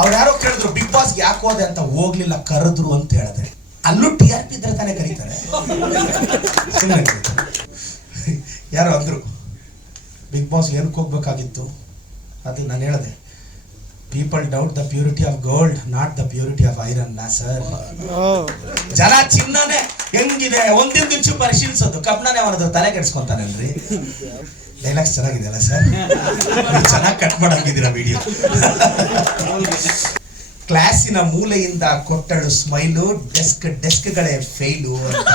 ಅವ್ರು ಯಾರೋ ಕೇಳಿದ್ರು ಬಿಗ್ ಬಾಸ್ ಯಾಕೆ ಹೋದೆ ಅಂತ, ಹೋಗ್ಲಿಲ್ಲ ಕರೆದ್ರು ಅಂತ ಹೇಳಿದ್ರೆ. ಅಲ್ಲೂ TRP ಇದ್ರೆ ತಾನೇ ಕರೀತಾರೆ. ಯಾರೋ ಅಂದ್ರು ಬಿಗ್ ಬಾಸ್ ಏನಕ್ಕೆ ಹೋಗ್ಬೇಕಾಗಿತ್ತು, ಅದು ನಾನು ಹೇಳಿದೆ, people doubt the purity of gold, not the purity of iron. Sir, ಜನ ಚಿನ್ನನೇ ಹೆಂಗಿದೆ ಒಂದಿಂದು ಇಂಚು ಪರಿಶೀಲಿಸೋದು, ಕಬ್ಬಣನೇ ಅವನದು ತಲೆ ಕೆಡ್ಸ್ಕೊಂತಾನಲ್ರಿ. ಡೈಲಾಗ್ಸ್ ಚೆನ್ನಾಗಿದೆ ಅಲ್ಲ ಸರ್, ಚೆನ್ನಾಗಿ ಕಟ್ ಮಾಡಂಗಿದ್ದೀರಾ ವಿಡಿಯೋ. ಕ್ಲಾಸಿನ ಮೂಲೆಯಿಂದ ಕೊಟ್ಟಳು ಸ್ಮೈಲು, ಡೆಸ್ಕ್ಗಳೇ ಫೇಲು ಅಂತ.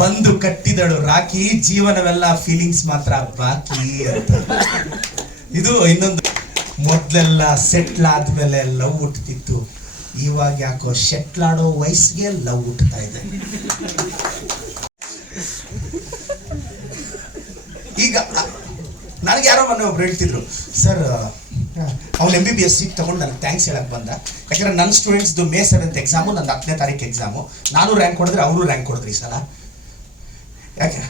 ಬಂದು ಕಟ್ಟಿದಳು ರಾಖಿ, ಜೀವನವೆಲ್ಲ ಫೀಲಿಂಗ್ಸ್ ಮಾತ್ರ ಬಾಕಿ ಅಂತ. ಇದು ಇನ್ನೊಂದು, ಮೊದ್ಲೆಲ್ಲ ಸೆಟ್ಲ್ ಆದ್ಮೇಲೆ ಲವ್ ಹುಟ್ಟುತ್ತಿತ್ತು, ಇವಾಗ ಯಾಕೋ ಶೆಟ್ಲಾಡೋ ವಯಸ್ಸಿಗೆ ಲವ್ ಹುಟ್ಟುತ್ತಾ ಇದೆ. ಈಗ ನನಗೆ ಯಾರೋ ಮೊನ್ನೆ ಒಬ್ರು ಹೇಳ್ತಿದ್ರು, ಸರ್ ಅವ್ನು MBBS ಸೀಟ್ ತಗೊಂಡು ನನಗೆ ಥ್ಯಾಂಕ್ಸ್ ಹೇಳಕ್ ಬಂದ, ಯಾಕಂದ್ರೆ ನನ್ನ ಸ್ಟೂಡೆಂಟ್ಸ್ದು May 7th ಎಕ್ಸಾಮು, ನಂದು 10ನೇ ತಾರೀಕು ಎಕ್ಸಾಮು, ನಾನು ರ್ಯಾಂಕ್ ಹೊಡೆದ್ರೆ ಅವರು ರ್ಯಾಂಕ್ ಹೊಡೆದ್ರಿ ಈ ಸಲ. ಯಾಕೆ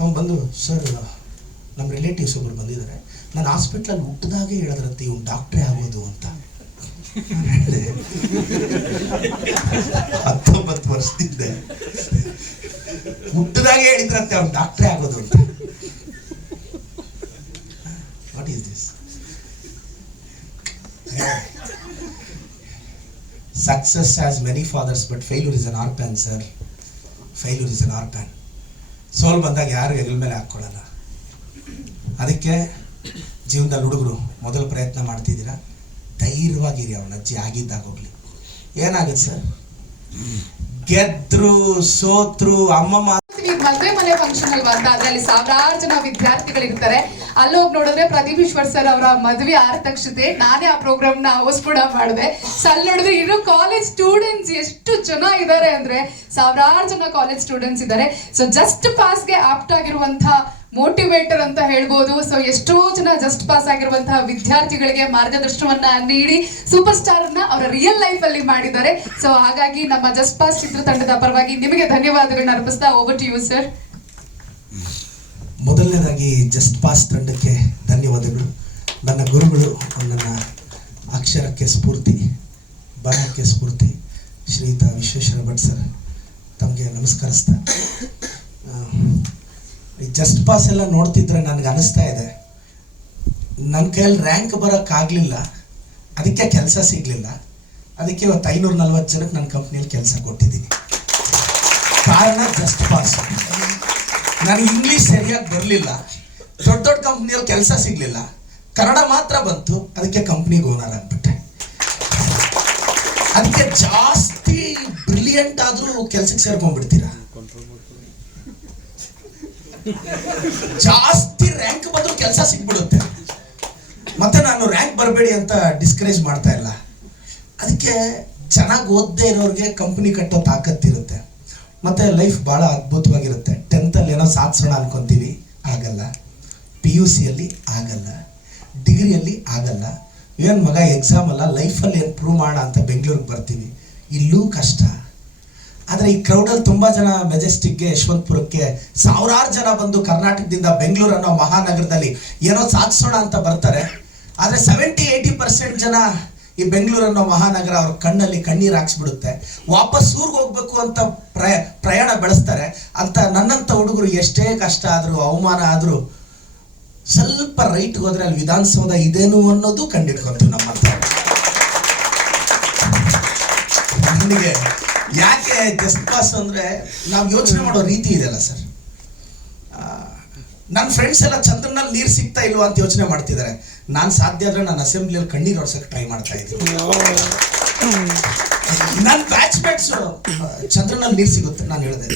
ಅವ್ನು ಬಂದು, ಸರ್ ನಮ್ಮ ರಿಲೇಟಿವ್ಸ್ ಒಬ್ರು ಬಂದಿದ್ದಾರೆ, ನಾನು ಹಾಸ್ಪಿಟ್ಲಲ್ಲಿ ಹುಟ್ಟಿದಾಗೆ ಹೇಳಿದ್ರಂತೆ ಇವ್ನು ಡಾಕ್ಟ್ರೇ ಆಗೋದು ಅಂತ. 19 ವರ್ಷದಿಂದ ಹುಟ್ಟಿದಾಗೆ ಹೇಳಿದ್ರಂತೆ ಅವ್ನು ಡಾಕ್ಟ್ರೇ ಆಗೋದು ಅಂತ. What is this? Success has many fathers, but failure is an orphan, sir. Failure is an orphan. ಸೋಲ್ ಬಂದಾಗ ಯಾರು ಹೆಗಲ ಮೇಲೆ ಹಾಕ್ಕೊಳ್ಳಲ್ಲ. ಅದಕ್ಕೆ ಜೀವನದಲ್ಲಿ ಹುಡುಗರು ಮೊದಲು ಪ್ರಯತ್ನ ಮಾಡ್ತಿದ್ದೀರಾ, ಧೈರ್ಯವಾಗಿರಿ. ಅವನ ಅಜ್ಜಿ ಆಗಿದ್ದಾಗೋಗ್ಲಿ. ಏನಾಗುತ್ತೆ ಸರ್, ಗೆದ್ರು ಸೋತ್ರು ಅಮ್ಮಮ್ಮ ಮದುವೆ ಮನೆ ಫಂಕ್ಷನ್ ಅಲ್ವಾ ಅಂತ, ಅದ್ರಲ್ಲಿ ಸಾವಿರಾರು ಜನ ವಿದ್ಯಾರ್ಥಿಗಳಿರ್ತಾರೆ. ಅಲ್ಲೋಗಿ ನೋಡಿದ್ರೆ ಪ್ರದೀಪ್ ಈಶ್ವರ್ ಸರ್ ಅವರ ಮದುವೆ ಆರತಕ್ಷತೆ, ನಾನೇ ಆ ಪ್ರೋಗ್ರಾಮ್ ನ ಹೋಸ್ಟ್ ಕೂಡ ಮಾಡಿದೆ. ಸೊ ಅಲ್ಲಿ ನೋಡಿದ್ರೆ ಇರೋ ಕಾಲೇಜ್ ಸ್ಟೂಡೆಂಟ್ಸ್ ಎಷ್ಟು ಜನ ಇದ್ದಾರೆ ಅಂದ್ರೆ, ಸಾವಿರಾರು ಜನ ಕಾಲೇಜ್ ಸ್ಟೂಡೆಂಟ್ಸ್ ಇದ್ದಾರೆ. ಸೊ ಜಸ್ಟ್ ಪಾಸ್ಗೆ ಆಪ್ಟ್ ಆಗಿರುವಂತಹ ಮೋಟಿವೇಟರ್ ಅಂತ ಹೇಳ್ಬೋದು. ಸೊ ಎಷ್ಟೋ ಜನ ಜಸ್ಟ್ ಪಾಸ್ ಆಗಿರುವಂತಹ ವಿದ್ಯಾರ್ಥಿಗಳಿಗೆ ಮಾರ್ಗದರ್ಶನವನ್ನ ನೀಡಿ ಸೂಪರ್ ಸ್ಟಾರ್ ಅನ್ನ ಅವರ ರಿಯಲ್ ಲೈಫ್ ಅಲ್ಲಿ ಮಾಡಿದ್ದಾರೆ. ಸೊ ಹಾಗಾಗಿ ನಮ್ಮ ಜಸ್ಟ್ ಪಾಸ್ ಚಿತ್ರತಂಡದ ಪರವಾಗಿ ನಿಮಗೆ ಧನ್ಯವಾದಗಳನ್ನ ಅರ್ಪಿಸ್ತಾ, ಓವರ್ ಟು ಯು ಸರ್. ಮೊದಲನೇದಾಗಿ ಜಸ್ಟ್ ಪಾಸ್ ತಂಡಕ್ಕೆ ಧನ್ಯವಾದಗಳು. ನನ್ನ ಗುರುಗಳು, ನನ್ನ ಅಕ್ಷರಕ್ಕೆ ಸ್ಫೂರ್ತಿ, ಬರಹಕ್ಕೆ ಸ್ಫೂರ್ತಿ ಶ್ರೀಯುತ ವಿಶ್ವೇಶ್ವರ ಭಟ್ ಸರ್, ತಮಗೆ ನಮಸ್ಕರಿಸ್ತಾ. ಈ ಜಸ್ಟ್ ಪಾಸ್ ಎಲ್ಲ ನೋಡ್ತಿದ್ರೆ ನನಗೆ ಅನಿಸ್ತಾ ಇದೆ, ನನ್ನ ಕೈಯಲ್ಲಿ ರ್ಯಾಂಕ್ ಬರೋಕ್ಕಾಗಲಿಲ್ಲ, ಅದಕ್ಕೆ ಕೆಲಸ ಸಿಗಲಿಲ್ಲ. ಅದಕ್ಕೆ ಇವತ್ತು 540 ಜನಕ್ಕೆ ನನ್ನ ಕಂಪ್ನಿಯಲ್ಲಿ ಕೆಲಸ ಕೊಟ್ಟಿದ್ದೀನಿ. ಕಾರಣ ಜಸ್ಟ್ ಪಾಸ್. ನನಗೆ ಇಂಗ್ಲೀಷ್ ಸರಿಯಾಗಿ ಬರಲಿಲ್ಲ, ದೊಡ್ಡ ದೊಡ್ಡ ಕಂಪ್ನಿಯಲ್ಲಿ ಕೆಲಸ ಸಿಗಲಿಲ್ಲ, ಕನ್ನಡ ಮಾತ್ರ ಬಂತು, ಅದಕ್ಕೆ ಕಂಪ್ನಿಗೆ ಓನರ್ ಆಗ್ಬಿಟ್ಟೆ. ಅದಕ್ಕೆ ಜಾಸ್ತಿ ಬ್ರಿಲಿಯಂಟ್ ಆದರೂ ಕೆಲಸಕ್ಕೆ ಸೇರ್ಕೊಂಡ್ಬಿಡ್ತೀರಾ, ಜಾಸ್ತಿ ರ್ಯಾಂಕ್ ಬಂದ್ರು ಕೆಲಸ ಸಿಗ್ಬಿಡುತ್ತೆ. ಮತ್ತೆ ನಾನು ರ್ಯಾಂಕ್ ಬರಬೇಡಿ ಅಂತ ಡಿಸ್ಕರೇಜ್ ಮಾಡ್ತಾ ಇಲ್ಲ. ಅದಕ್ಕೆ ಚೆನ್ನಾಗಿ ಓದದೇ ಇರೋರಿಗೆ ಕಂಪ್ನಿ ಕಟ್ಟೋ ತಾಕತ್ತಿರುತ್ತೆ. ಮತ್ತೆ ಲೈಫ್ ಬಹಳ ಅದ್ಭುತವಾಗಿರುತ್ತೆ. 10th ಅಲ್ಲಿ ಏನೋ ಸಾಧಿಸೋಣ ಅನ್ಕೊಂತೀವಿ, ಆಗಲ್ಲ. PUC ಅಲ್ಲಿ ಆಗಲ್ಲ, ಡಿಗ್ರಿಯಲ್ಲಿ ಆಗಲ್ಲ. ಏನು ಮಗ ಎಕ್ಸಾಮ್ ಅಲ್ಲ, ಲೈಫಲ್ಲಿ ಏನು ಪ್ರೂವ್ ಮಾಡೋಣ ಅಂತ ಬೆಂಗಳೂರಿಗೆ ಬರ್ತೀವಿ, ಇಲ್ಲೂ ಕಷ್ಟ. ಆದರೆ ಈ ಕ್ರೌಡಲ್ಲಿ ತುಂಬ ಜನ ಮೆಜೆಸ್ಟಿಕ್ಗೆ, ಯಶವಂತಪುರಕ್ಕೆ ಸಾವಿರಾರು ಜನ ಬಂದು ಕರ್ನಾಟಕದಿಂದ ಬೆಂಗಳೂರು ಅನ್ನೋ ಮಹಾನಗರದಲ್ಲಿ ಏನೋ ಸಾಧಿಸೋಣ ಅಂತ ಬರ್ತಾರೆ. ಆದರೆ 70-80% ಜನ ಈ ಬೆಂಗಳೂರು ಅನ್ನೋ ಮಹಾನಗರ ಅವ್ರ ಕಣ್ಣಲ್ಲಿ ಕಣ್ಣೀರು ಹಾಕ್ಸ್ಬಿಡುತ್ತೆ. ವಾಪಸ್ ಊರಿಗೆ ಹೋಗ್ಬೇಕು ಅಂತ ಪ್ರಯಾಣ ಬೆಳೆಸ್ತಾರೆ. ಅಂತ ನನ್ನಂಥ ಹುಡುಗರು ಎಷ್ಟೇ ಕಷ್ಟ ಆದರೂ, ಅವಮಾನ ಆದರೂ ಸ್ವಲ್ಪ ರೈಟ್ಗೆ ಹೋದ್ರೆ ಅಲ್ಲಿ ವಿಧಾನಸೌಧ ಇದೇನು ಅನ್ನೋದು ಕಂಡಿಡ್ಕೊತೀವಿ ನಮ್ಮಂತ. ನನಗೆ ಯಾಕೆ ಜಸ್ಟ್ ಪಾಸ್ ಅಂದ್ರೆ, ನಾವು ಯೋಚನೆ ಮಾಡೋ ರೀತಿ ಇದೆಯಲ್ಲ ಸರ್. ನನ್ನ ಫ್ರೆಂಡ್ಸ್ ಎಲ್ಲ ಚಂದ್ರನಲ್ಲಿ ನೀರು ಸಿಗ್ತಾ ಇಲ್ವಾ ಅಂತ ಯೋಚನೆ ಮಾಡ್ತಿದ್ದಾರೆ. ನಾನು ಸಾಧ್ಯ ಆದ್ರೆ ನನ್ನ ಅಸೆಂಬ್ಲಿಯಲ್ಲಿ ಕಣ್ಣೀರು ಹೊಡ್ಸಕ್ಕೆ ಟ್ರೈ ಮಾಡ್ತಾ ಇದ್ದೀನಿ. ನನ್ನ ಬ್ಯಾಚ್ಮೇಟ್ಸ್ ಚಂದ್ರನಲ್ಲಿ ನೀರು ಸಿಗುತ್ತೆ, ನಾನು ಹೇಳಿದೆ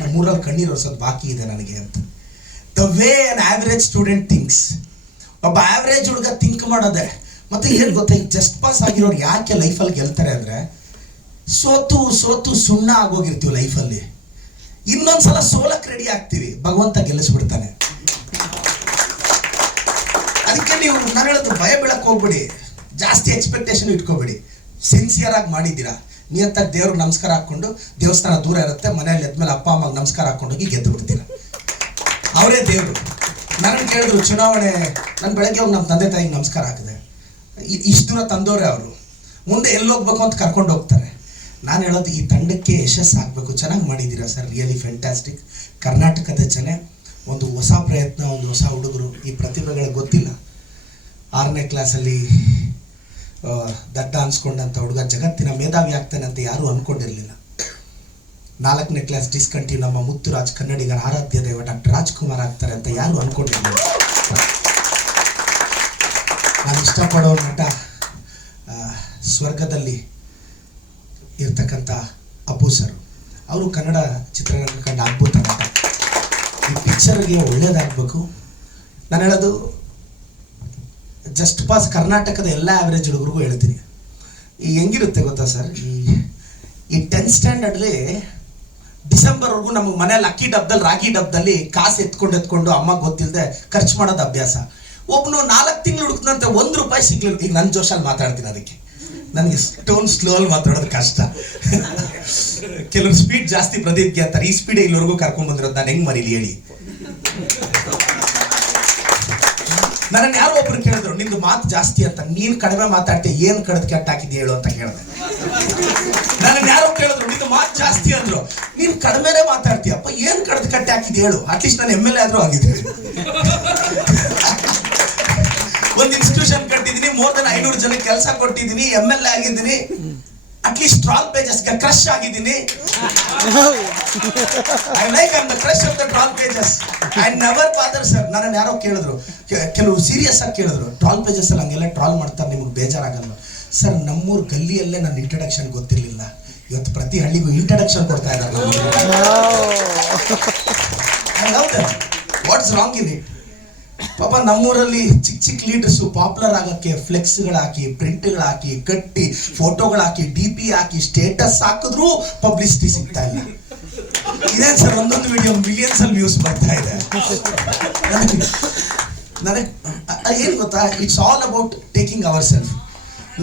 ನಮ್ಮೂರಲ್ಲಿ ಕಣ್ಣೀರು ಹೊಡ್ಸೋದು ಬಾಕಿ ಇದೆ ನನಗೆ ಅಂತ. The way an average student thinks, ಒಬ್ಬ ಆವ್ರೇಜ್ ಹುಡುಗ ಥಿಂಕ್ ಮಾಡೋದೆ. ಮತ್ತೆ ಏನು ಗೊತ್ತಾ, ಈಗ ಜಸ್ಟ್ ಪಾಸ್ ಆಗಿರೋರು ಯಾಕೆ ಲೈಫಲ್ಲಿ ಗೆಲ್ತಾರೆ ಅಂದ್ರೆ, ಸೋತು ಸೋತು ಸುಣ್ಣ ಆಗೋಗಿರ್ತೀವಿ ಲೈಫಲ್ಲಿ. ಇನ್ನೊಂದ್ಸಲ ಸೋಲಕ್ಕೆ ರೆಡಿ ಆಗ್ತೀವಿ, ಭಗವಂತ ಗೆಲ್ಲಿಸ್ಬಿಡ್ತಾನೆ. ಅದಕ್ಕೆ ನೀವು ನಾನು ಹೇಳೋದು, ಭಯ ಬೀಳಕ್ಕೆ ಹೋಗ್ಬಿಡಿ, ಜಾಸ್ತಿ ಎಕ್ಸ್ಪೆಕ್ಟೇಷನ್ ಇಟ್ಕೋಬೇಡಿ. ಸಿನ್ಸಿಯರ್ ಆಗಿ ಮಾಡಿದ್ದೀರಾ, ನಿಯತ್ತಾಗಿ ದೇವ್ರಿಗೆ ನಮಸ್ಕಾರ ಹಾಕೊಂಡು, ದೇವಸ್ಥಾನ ದೂರ ಇರುತ್ತೆ, ಮನೆಯಲ್ಲಿ ಎದ್ಮೇಲೆ ಅಪ್ಪ ಅಮ್ಮಗೆ ನಮಸ್ಕಾರ ಹಾಕೊಂಡೋಗಿ ಗೆದ್ದು ಬಿಡ್ತೀರಾ, ಅವರೇ ದೇವರು. ನನಗೆ ಕೇಳಿದ್ರು ಚುನಾವಣೆ, ನಾನು ಬೆಳಗ್ಗೆ ಹೋಗಿ ನಮ್ಮ ತಂದೆ ತಾಯಿಗೆ ನಮಸ್ಕಾರ ಹಾಕಿದೆ. ಇಷ್ಟು ದೂರ ತಂದೋರೆ ಅವರು, ಮುಂದೆ ಎಲ್ಲಿ ಹೋಗ್ಬೇಕು ಅಂತ ಕರ್ಕೊಂಡು ಹೋಗ್ತಾರೆ. ನಾನು ಹೇಳೋದು ಈ ತಂಡಕ್ಕೆ ಯಶಸ್ಸು ಆಗಬೇಕು. ಚೆನ್ನಾಗಿ ಮಾಡಿದ್ದೀರಾ ಸರ್, ರಿಯಲಿ ಫ್ಯಾಂಟಾಸ್ಟಿಕ್. ಕರ್ನಾಟಕದ ಜನ ಒಂದು ಹೊಸ ಪ್ರಯತ್ನ, ಒಂದು ಹೊಸ ಹುಡುಗರು. ಈ ಪ್ರತಿಭೆಗಳಿಗೆ ಗೊತ್ತಿಲ್ಲ. 6ನೇ ಕ್ಲಾಸಲ್ಲಿ ದಡ್ಡ ಅನ್ಸ್ಕೊಂಡಂಥ ಹುಡುಗ ಜಗತ್ತಿನ ಮೇಧಾವಿ ಆಗ್ತಾನೆ ಅಂತ ಯಾರೂ ಅಂದ್ಕೊಂಡಿರಲಿಲ್ಲ. 4ನೇ ಕ್ಲಾಸ್ ಡಿಸ್ಕಂಟಿನ್ಯೂ ನಮ್ಮ ಮುತ್ತುರಾಜ್ ಕನ್ನಡಿಗರ ಆರಾಧ್ಯ ದೈವ ಡಾಕ್ಟರ್ ರಾಜ್ಕುಮಾರ್ ಆಗ್ತಾರೆ ಅಂತ ಯಾರು ಅಂದ್ಕೊಂಡಿರಲಿಲ್ಲ. ನಾನು ಇಷ್ಟಪಡೋ ನಟ ಸ್ವರ್ಗದಲ್ಲಿ ಇರ್ತಕ್ಕಂಥ ಅಪ್ಪು ಸರ್, ಅವರು ಕನ್ನಡ ಚಿತ್ರರಂಗ ಕಂಡ ಅದ್ಭುತ ನಟ. ಈ ಪಿಕ್ಚರ್ಗೆ ಒಳ್ಳೇದಾಗಬೇಕು. ನಾನು ಹೇಳೋದು ಜಸ್ಟ್ ಪಾಸ್ ಕರ್ನಾಟಕದ ಎಲ್ಲ ಆ್ಯಾವ್ರೇಜ್ ಹುಡುಗರಿಗೂ ಹೇಳ್ತೀನಿ. ಈ ಹೆಂಗಿರುತ್ತೆ ಗೊತ್ತಾ ಸರ್, ಈ 10th ಸ್ಟ್ಯಾಂಡರ್ಡ್ಲಿ ಡಿಸೆಂಬರ್ವರೆಗೂ ನಮಗೆ ಮನೇಲಿ ಅಕ್ಕಿ ಡಬ್ಬದಲ್ಲಿ ರಾಗಿ ಡಬ್ಬದಲ್ಲಿ ಕಾಸು ಎತ್ಕೊಂಡು ಅಮ್ಮ ಗೊತ್ತಿಲ್ಲದೆ ಖರ್ಚು ಮಾಡೋದು ಅಭ್ಯಾಸ. ಒಬ್ಬನು 4 ತಿಂಗಳು ಹುಡುಕ್ನಂತೆ ₹1 ಸಿಗ್ಲಿಲ್ಲ. ಈಗ ನನ್ನ ಜೋಶಲ್ಲಿ ಮಾತಾಡ್ತೀನಿ, ಅದಕ್ಕೆ ನನಗೆ ಸ್ಲೋ ಅಲ್ಲಿ ಮಾತಾಡೋದು ಕಷ್ಟ. ಕೆಲವರು ಸ್ಪೀಡ್ ಜಾಸ್ತಿ ಪ್ರದೀಪ್ಗೆ ಅಂತಾರೆ. ಈ ಸ್ಪೀಡ್ ಇಲ್ಲಿವರೆಗೂ ಕರ್ಕೊಂಡ್ ಬಂದಿರೋದು ನಾನು ಹೆಂಗ್ ಮರೀಲಿ ಹೇಳಿ. ನನ್ನ ಯಾರೋ ಒಬ್ರು ಕೇಳಿದ್ರು, ನಿಂದು ಮಾತು ಜಾಸ್ತಿ ಅಂತ. ನೀನ್ ಕಡಿಮೆ ಮಾತಾಡ್ತೀಯ, ಏನ್ ಕಡದ್ ಕೆಟ್ಟ ಹಾಕಿದ್ಯ ಹೇಳು ಅಂತ ಕೇಳಿದೆ. ನನ್ನ ಯಾರೋ ಕೇಳಿದ್ರು, ನಿಂದು ಮಾತು ಜಾಸ್ತಿ ಅಂದ್ರು. ನೀನ್ ಕಡಿಮೆನೆ ಮಾತಾಡ್ತೀಯಪ್ಪ, ಏನ್ ಕಡದ್ ಕಟ್ಟಿ ಹಾಕಿದ್ಯ ಹೇಳು. ಅಟ್ಲೀಸ್ಟ್ ನಾನು MLA ಆದ್ರೂ ಆಗಿದೆ. ಒಂದು ಇನ್ಸ್ಟಿಟ್ಯೂಷನ್ ಕಟ್ಟಿದೀನಿ, more than 500 ಜನಕ್ಕೆ ಕೆಲಸ ಕೊಟ್ಟಿದ್ದೀನಿ, MLA ಆಗಿದ್ದೀನಿ, ಅಟ್ಲೀಸ್ಟ್ ಟ್ರಾಲ್ ಪೇಜಸ್ಗೆ ಕ್ರಶ್ ಆಗಿದ್ದೀನಿ. I'm the crush of the troll pages. I never bother sir. ನನ್ನ ಯಾರೋ ಕೇಳಿದ್ರು, ಕೆಲವು ಸೀರಿಯಸ್ ಆಗಿ ಕೇಳಿದ್ರು, ಟ್ರಾಲ್ ಪೇಜಸ್ ಅಲ್ಲಿ ಹಂಗೆಲ್ಲ ಟ್ರಾಲ್ ಮಾಡ್ತಾರೆ, ನಿಮ್ಗೆ ಬೇಜಾರಾಗಲ್ಲ ಸರ್? ನಮ್ಮೂರ್ ಗಲ್ಲಿಯಲ್ಲೇ ನನ್ನ ಇಂಟ್ರಡಕ್ಷನ್ ಗೊತ್ತಿರ್ಲಿಲ್ಲ. ಇವತ್ತು ಪ್ರತಿ ಹಳ್ಳಿಗೂ ಇಂಟ್ರಡಕ್ಷನ್ ಕೊಡ್ತಾ ಇದ್ದಾರೆ. What's wrong in it? ಪಾಪ ನಮ್ಮೂರಲ್ಲಿ ಚಿಕ್ಕ ಲೀಡರ್ಸು ಪಾಪ್ಯುಲರ್ ಆಗಕ್ಕೆ ಫ್ಲೆಕ್ಸ್ಗಳು ಹಾಕಿ, ಪ್ರಿಂಟ್ಗಳು ಹಾಕಿ, ಕಟ್ಟಿ, ಫೋಟೋಗಳು ಹಾಕಿ, DP ಹಾಕಿ, ಸ್ಟೇಟಸ್ ಹಾಕಿದ್ರು ಪಬ್ಲಿಸಿಟಿ ಸಿಗ್ತಾ ಇಲ್ಲ. ಇದೇನು ಸರ್, ಒಂದೊಂದು ವಿಡಿಯೋ ಮಿಲಿಯನ್ಸ್ ಅಲ್ಲಿ ವ್ಯೂಸ್ ಬರ್ತಾ ಇದೆ. ನನಗೆ ಏನು ಗೊತ್ತಾ, it's all about taking our self.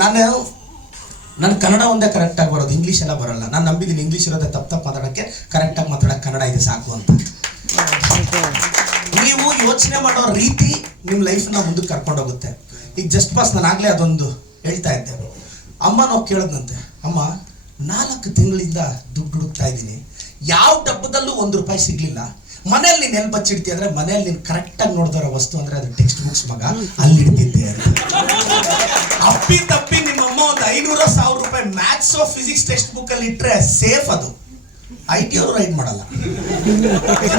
ನನ್ನ ಕನ್ನಡ ಒಂದೇ ಕರೆಕ್ಟಾಗಿ ಬರೋದು, ಇಂಗ್ಲೀಷ್ ಎಲ್ಲ ಬರೋಲ್ಲ. ನಾನು ನಂಬಿದ್ದೀನಿ ಇಂಗ್ಲೀಷ್ ಇರೋದೇ ತಪ್ಪು ಮಾತಾಡೋಕ್ಕೆ, ಕರೆಕ್ಟಾಗಿ ಮಾತಾಡೋಕ್ಕೆ ಕನ್ನಡ ಇದೆ ಸಾಕು ಅಂತ. ನೀವು ಯೋಚನೆ ಮಾಡೋ ರೀತಿ ನಿಮ್ಮ ಲೈಫ್ನ ಮುಂದಕ್ಕೆ ಕರ್ಕೊಂಡೋಗುತ್ತೆ. ಈಗ ಜಸ್ಟ್ ಪಾಸ್ ನಾನು ಆಗಲೇ ಅದೊಂದು ಹೇಳ್ತಾ ಇದ್ದೆ. ಅಮ್ಮ ನಾವು ಕೇಳೋದಂತೆ, ಅಮ್ಮ 4 ತಿಂಗಳಿಂದ ದುಡ್ಡು ಹುಡುಕ್ತಾ ಇದ್ದೀನಿ, ಯಾವ ಡಬ್ಬದಲ್ಲೂ ₹1 ಸಿಗ್ಲಿಲ್ಲ. ಮನೇಲಿ ನೀನು ಎಲ್ಲಿ ಬಚ್ಚಿಡ್ತೀಯ ಅಂದ್ರೆ, ಮನೇಲಿ ನೀನು ಕರೆಕ್ಟಾಗಿ ನೋಡ್ದೋ ವಸ್ತು ಅಂದ್ರೆ ಅದು ಟೆಕ್ಸ್ಟ್ ಬುಕ್ಸ್ ಮಗ, ಅಲ್ಲಿ ಇಡ್ತಿದ್ದೆ. ಅಪ್ಪಿ ತಪ್ಪಿ ನಿಮ್ಮಮ್ಮ ಒಂದು ₹500,000 ಮ್ಯಾಥ್ಸ್ ಫಿಸಿಕ್ಸ್ ಟೆಕ್ಸ್ಟ್ ಬುಕ್ ಅಲ್ಲಿ ಇಟ್ರೆ ಸೇಫ್. ಅದು IT ಅವರು ರೈಡ್ ಮಾಡಲ್ಲ,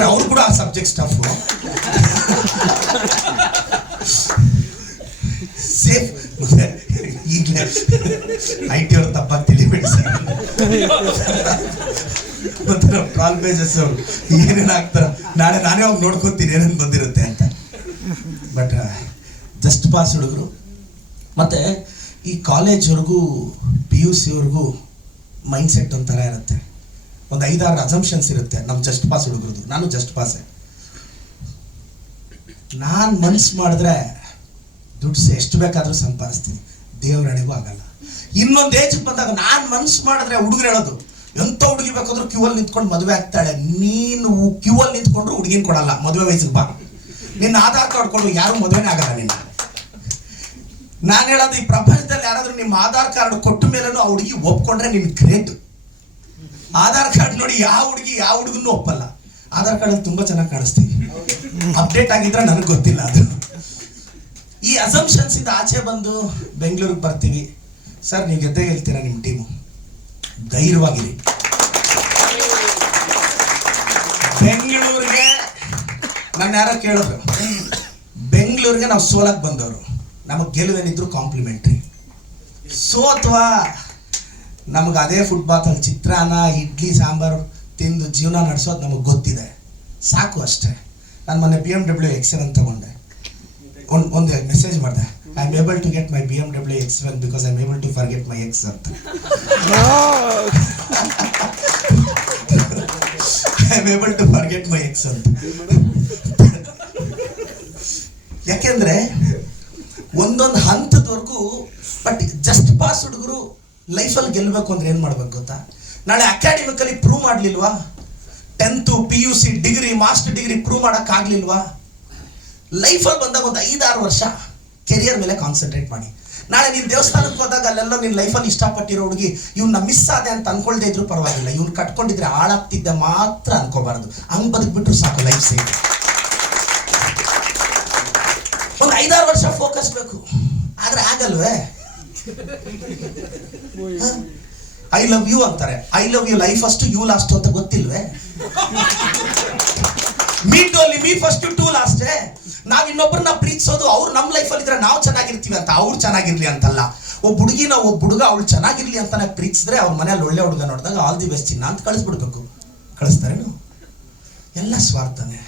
ಅವ್ರು ಕೂಡ ಆ ಸಬ್ಜೆಕ್ಟ್ ಸ್ಟಫ್ ಸೇಫ್. ಈಗಲೇ IT ಅವರು ತಪ್ಪಾಗಿ ತಿಳಿಬೇಡಿ ಸರ್. ಮತ್ತೆ ಟ್ರಾಲ್ ಪೇಜಸ್ ಅವರು ಏನೇನು ಆಗ್ತಾರ, ನಾನೇ ಹೋಗಿ ನೋಡ್ಕೊತೀನಿ ಏನೇನು ಬಂದಿರುತ್ತೆ ಅಂತ. ಬಟ್ ಜಸ್ಟ್ ಪಾಸ್ ಹುಡುಗರು ಮತ್ತೆ ಈ ಕಾಲೇಜ್ವರೆಗೂ PUCವರೆಗೂ ಮೈಂಡ್ ಸೆಟ್ ಒಂಥರ ಇರುತ್ತೆ. ಒಂದು 5-6 ಅಸಂಪ್ಷನ್ಸ್ ಇರುತ್ತೆ ನಮ್ಮ ಜಸ್ಟ್ ಪಾಸ್ ಹುಡುಗರದು. ನಾನು ಜಸ್ಟ್ ಪಾಸೆ. ನಾನು ಮನ್ಸು ಮಾಡಿದ್ರೆ ದುಡ್ಡು ಎಷ್ಟು ಬೇಕಾದ್ರೂ ಸಂಪಾದಿಸ್ತೀನಿ, ದೇವ್ರ ಹಣೆಗೂ ಆಗಲ್ಲ. ಇನ್ನೊಂದು ಏಜ್ ಬಂದಾಗ ನಾನು ಮನ್ಸು ಮಾಡಿದ್ರೆ, ಹುಡುಗರು ಹೇಳೋದು, ಎಂಥ ಹುಡುಗಿ ಬೇಕಾದ್ರೂ ಕ್ಯೂ ಅಲ್ಲಿ ನಿಂತ್ಕೊಂಡು ಮದುವೆ ಆಗ್ತಾಳೆ. ನೀನು ಕ್ಯೂ ಅಲ್ಲಿ ನಿಂತ್ಕೊಂಡ್ರು ಹುಡುಗಿನ ಕೊಡಲ್ಲ, ಮದುವೆ ವಯಸ್ಸಿಗೆ ಬಾ, ನಿನ್ನ ಆಧಾರ್ ಕಾರ್ಡ್ ಕೊಡು, ಯಾರು ಮದುವೆನೇ ಆಗಲ್ಲ ನಿನ್ನ. ನಾನು ಹೇಳೋದು, ಈ ಪ್ರಪಂಚದಲ್ಲಿ ಯಾರಾದ್ರೂ ನಿಮ್ಮ ಆಧಾರ್ ಕಾರ್ಡ್ ಕೊಟ್ಟ ಮೇಲೂ ಆ ಹುಡುಗಿ ಒಪ್ಕೊಂಡ್ರೆ ನಿನ್ ಗ್ರೇಟ್. ಆಧಾರ್ ಕಾರ್ಡ್ ನೋಡಿ ಯಾವ ಹುಡುಗಿ ಯಾವ ಹುಡುಗನ್ನು ಒಪ್ಪಲ್ಲ. ಆಧಾರ್ ಕಾರ್ಡ್ ತುಂಬಾ ಚೆನ್ನಾಗಿ ಕಾಣಿಸ್ತೀವಿ, ಅಪ್ಡೇಟ್ ಆಗಿದ್ರೆ ನನಗೆ ಗೊತ್ತಿಲ್ಲ ಅದು. ಈ ಅಸಂಪ್ಷನ್ಸ್ ಇಂದ ಆಚೆ ಬಂದು ಬೆಂಗಳೂರಿಗೆ ಬರ್ತೀವಿ ಸರ್. ನೀವು ಗೆದ್ದೇ ಹೇಳ್ತೀರಾ, ನಿಮ್ಮ ಟೀಮು ಧೈರ್ಯವಾಗಿರಿ. ಬೆಂಗಳೂರಿಗೆ ನನ್ನ ಯಾರೋ ಕೇಳಿದ್ರು, ಬೆಂಗಳೂರಿಗೆ ನಾವು ಸೋಲಕ್ಕೆ ಬಂದವರು, ನಮಗೆ ಗೆಲುವೇನಿದ್ರು ಕಾಂಪ್ಲಿಮೆಂಟ್ರಿ. ಸೋತ್ವಾ ನಮಗೆ ಅದೇ ಫುಟ್ಬಾತಲ್ಲಿ ಚಿತ್ರಾನ್ನ ಇಡ್ಲಿ ಸಾಂಬಾರು ತಿಂದು ಜೀವನ ನಡೆಸೋದು ನಮಗೆ ಗೊತ್ತಿದೆ, ಸಾಕು ಅಷ್ಟೇ. ನಾನು ಮೊನ್ನೆ BMW X7 ತಗೊಂಡೆ. ಒಂದು ಮೆಸೇಜ್ ಮಾಡಿದೆ, I am able to get my BMW X7 because I am able to forget my ex ಅಂತ. I am able to forget my ex ಅಂತ. ಯಾಕೆಂದ್ರೆ ಒಂದೊಂದು ಹಂತದವರೆಗೂ. ಬಟ್ ಜಸ್ಟ್ ಪಾಸ್ ಹುಡುಗರು ಲೈಫಲ್ಲಿ ಗೆಲ್ಲಬೇಕು ಅಂದ್ರೆ ಏನು ಮಾಡ್ಬೇಕು ಗೊತ್ತಾ? ನಾಳೆ ಅಕಾಡೆಮಿಕಲಿ ಪ್ರೂವ್ ಮಾಡಲಿಲ್ವಾ, 10th PUC degree master degree prove ಮಾಡೋಕ್ಕಾಗಲಿಲ್ವಾ, ಲೈಫಲ್ಲಿ ಬಂದಾಗ ಒಂದು 5-6 ವರ್ಷ ಕೆರಿಯರ್ ಮೇಲೆ ಕಾನ್ಸಂಟ್ರೇಟ್ ಮಾಡಿ. ನಾಳೆ ನೀನು ದೇವಸ್ಥಾನಕ್ಕೆ ಹೋದಾಗ ಅಲ್ಲೆಲ್ಲ ನಿನ್ನ ಲೈಫಲ್ಲಿ ಇಷ್ಟಪಟ್ಟಿರೋ ಹುಡುಗಿ ಇವ್ನ ಮಿಸ್ ಆದೆ ಅಂತ ಅನ್ಕೊಳ್ದೇ ಇದ್ರು ಪರವಾಗಿಲ್ಲ, ಇವ್ನು ಕಟ್ಕೊಂಡಿದ್ರೆ ಹಾಳಾಗ್ತಿದ್ದ ಮಾತ್ರ ಅನ್ಕೋಬಾರ್ದು. ಹಂಗ್ ಬದುಕ್ಬಿಟ್ರು ಸಾಕು, ಲೈಫ್ ಸೇವ್. ಒಂದು 5-6 ವರ್ಷ ಫೋಕಸ್ ಬೇಕು. ಆದ್ರೆ ಆಗಲ್ವೇ? ಐ ಲವ್ ಯು ಅಂತಾರೆ, I love you life first you last ಅಂತ ಗೊತ್ತಿಲ್ವೇ? ಮೀ ಟು ಅಲ್ಲಿ ಮೀ ಫಸ್ಟ್ ಟು ಲಾಸ್ಟ್. ನಾವ್ ಇನ್ನೊಬ್ಬರನ್ನ ಪ್ರೀತಿಸೋದು ಅವ್ರು ನಮ್ಮ ಲೈಫಲ್ಲಿ ಇದ್ರೆ ನಾವು ಚೆನ್ನಾಗಿರ್ತೀವಿ ಅಂತ, ಅವ್ರು ಚೆನ್ನಾಗಿರ್ಲಿ ಅಂತಲ್ಲ. ಒಬ್ಬ ಹುಡುಗಿನ ಒಬ್ಬ ಹುಡುಗ ಅವಳು ಚೆನ್ನಾಗಿರ್ಲಿ ಅಂತ ನಾವು ಪ್ರೀತಿಸಿದ್ರೆ ಅವ್ರ ಮನೇಲಿ ಒಳ್ಳೆ ಹುಡುಗ ನೋಡಿದಾಗ ಆಲ್ ದಿ ಬೆಸ್ಟ್ ಚಿನ್ನ ಅಂತ ಕಳಿಸ್ಬಿಡ್ಬೇಕು. ಕಳಿಸ್ತಾರೇನು? ಎಲ್ಲ ಸ್ವಾರ್ಥನೇ.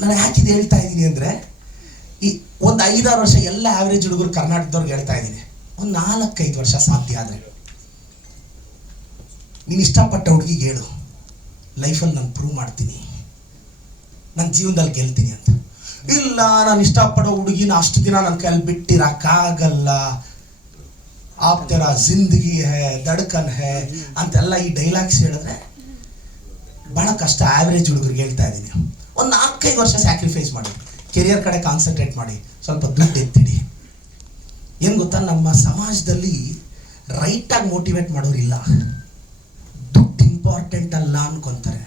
ನಾನು ಯಾಕಿದೆ ಹೇಳ್ತಾ ಇದ್ದೀನಿ ಅಂದ್ರೆ, ಈ ಒಂದು 5-6 ವರ್ಷ ಎಲ್ಲ ಆವರೇಜ್ ಹುಡುಗರು ಕರ್ನಾಟಕದವ್ರಿಗೆ ಹೇಳ್ತಾ ಇದ್ದೀನಿ, ಒಂದು 4-5 ವರ್ಷ ಸಾಧ್ಯ ಆದ್ರೆ ನೀನು ಇಷ್ಟಪಟ್ಟ ಹುಡುಗಿಗೆ ಹೇಳು, ಲೈಫಲ್ಲಿ ನಾನು ಪ್ರೂವ್ ಮಾಡ್ತೀನಿ, ನನ್ನ ಜೀವನದಲ್ಲಿ ಗೆಲ್ತೀನಿ ಅಂತ. ಇಲ್ಲ, ನಾನು ಇಷ್ಟಪಡೋ ಹುಡುಗಿನ ಅಷ್ಟು ದಿನ ನನ್ನ ಕೈಯಲ್ಲಿ ಬಿಟ್ಟಿರಕ್ಕಾಗಲ್ಲ, ಆಪ್ ತೆರ ಜಿಂದಗಿ ಹೇ ದಡ್ಕನ್ ಹೇ ಅಂತೆಲ್ಲ ಈ ಡೈಲಾಗ್ಸ್ ಹೇಳಿದ್ರೆ ಬಹಳ ಕಷ್ಟ. ಆವರೇಜ್ ಹುಡುಗರಿಗೆ ಹೇಳ್ತಾ ಇದ್ದೀನಿ, ಒಂದು 4-5 ವರ್ಷ ಸ್ಯಾಕ್ರಿಫೈಸ್ ಮಾಡಿ, ಕೆರಿಯರ್ ಕಡೆ ಕಾನ್ಸಂಟ್ರೇಟ್ ಮಾಡಿ, ಸ್ವಲ್ಪ ದುಡ್ಡು ಎತ್ತಿಡಿ. ಏನು ಗೊತ್ತಾ, ನಮ್ಮ ಸಮಾಜದಲ್ಲಿ ರೈಟಾಗಿ ಮೋಟಿವೇಟ್ ಮಾಡೋರಿಲ್ಲ. ದುಡ್ಡು ಇಂಪಾರ್ಟೆಂಟ್ ಅಲ್ಲ ಅನ್ಕೊಂತಾರೆ.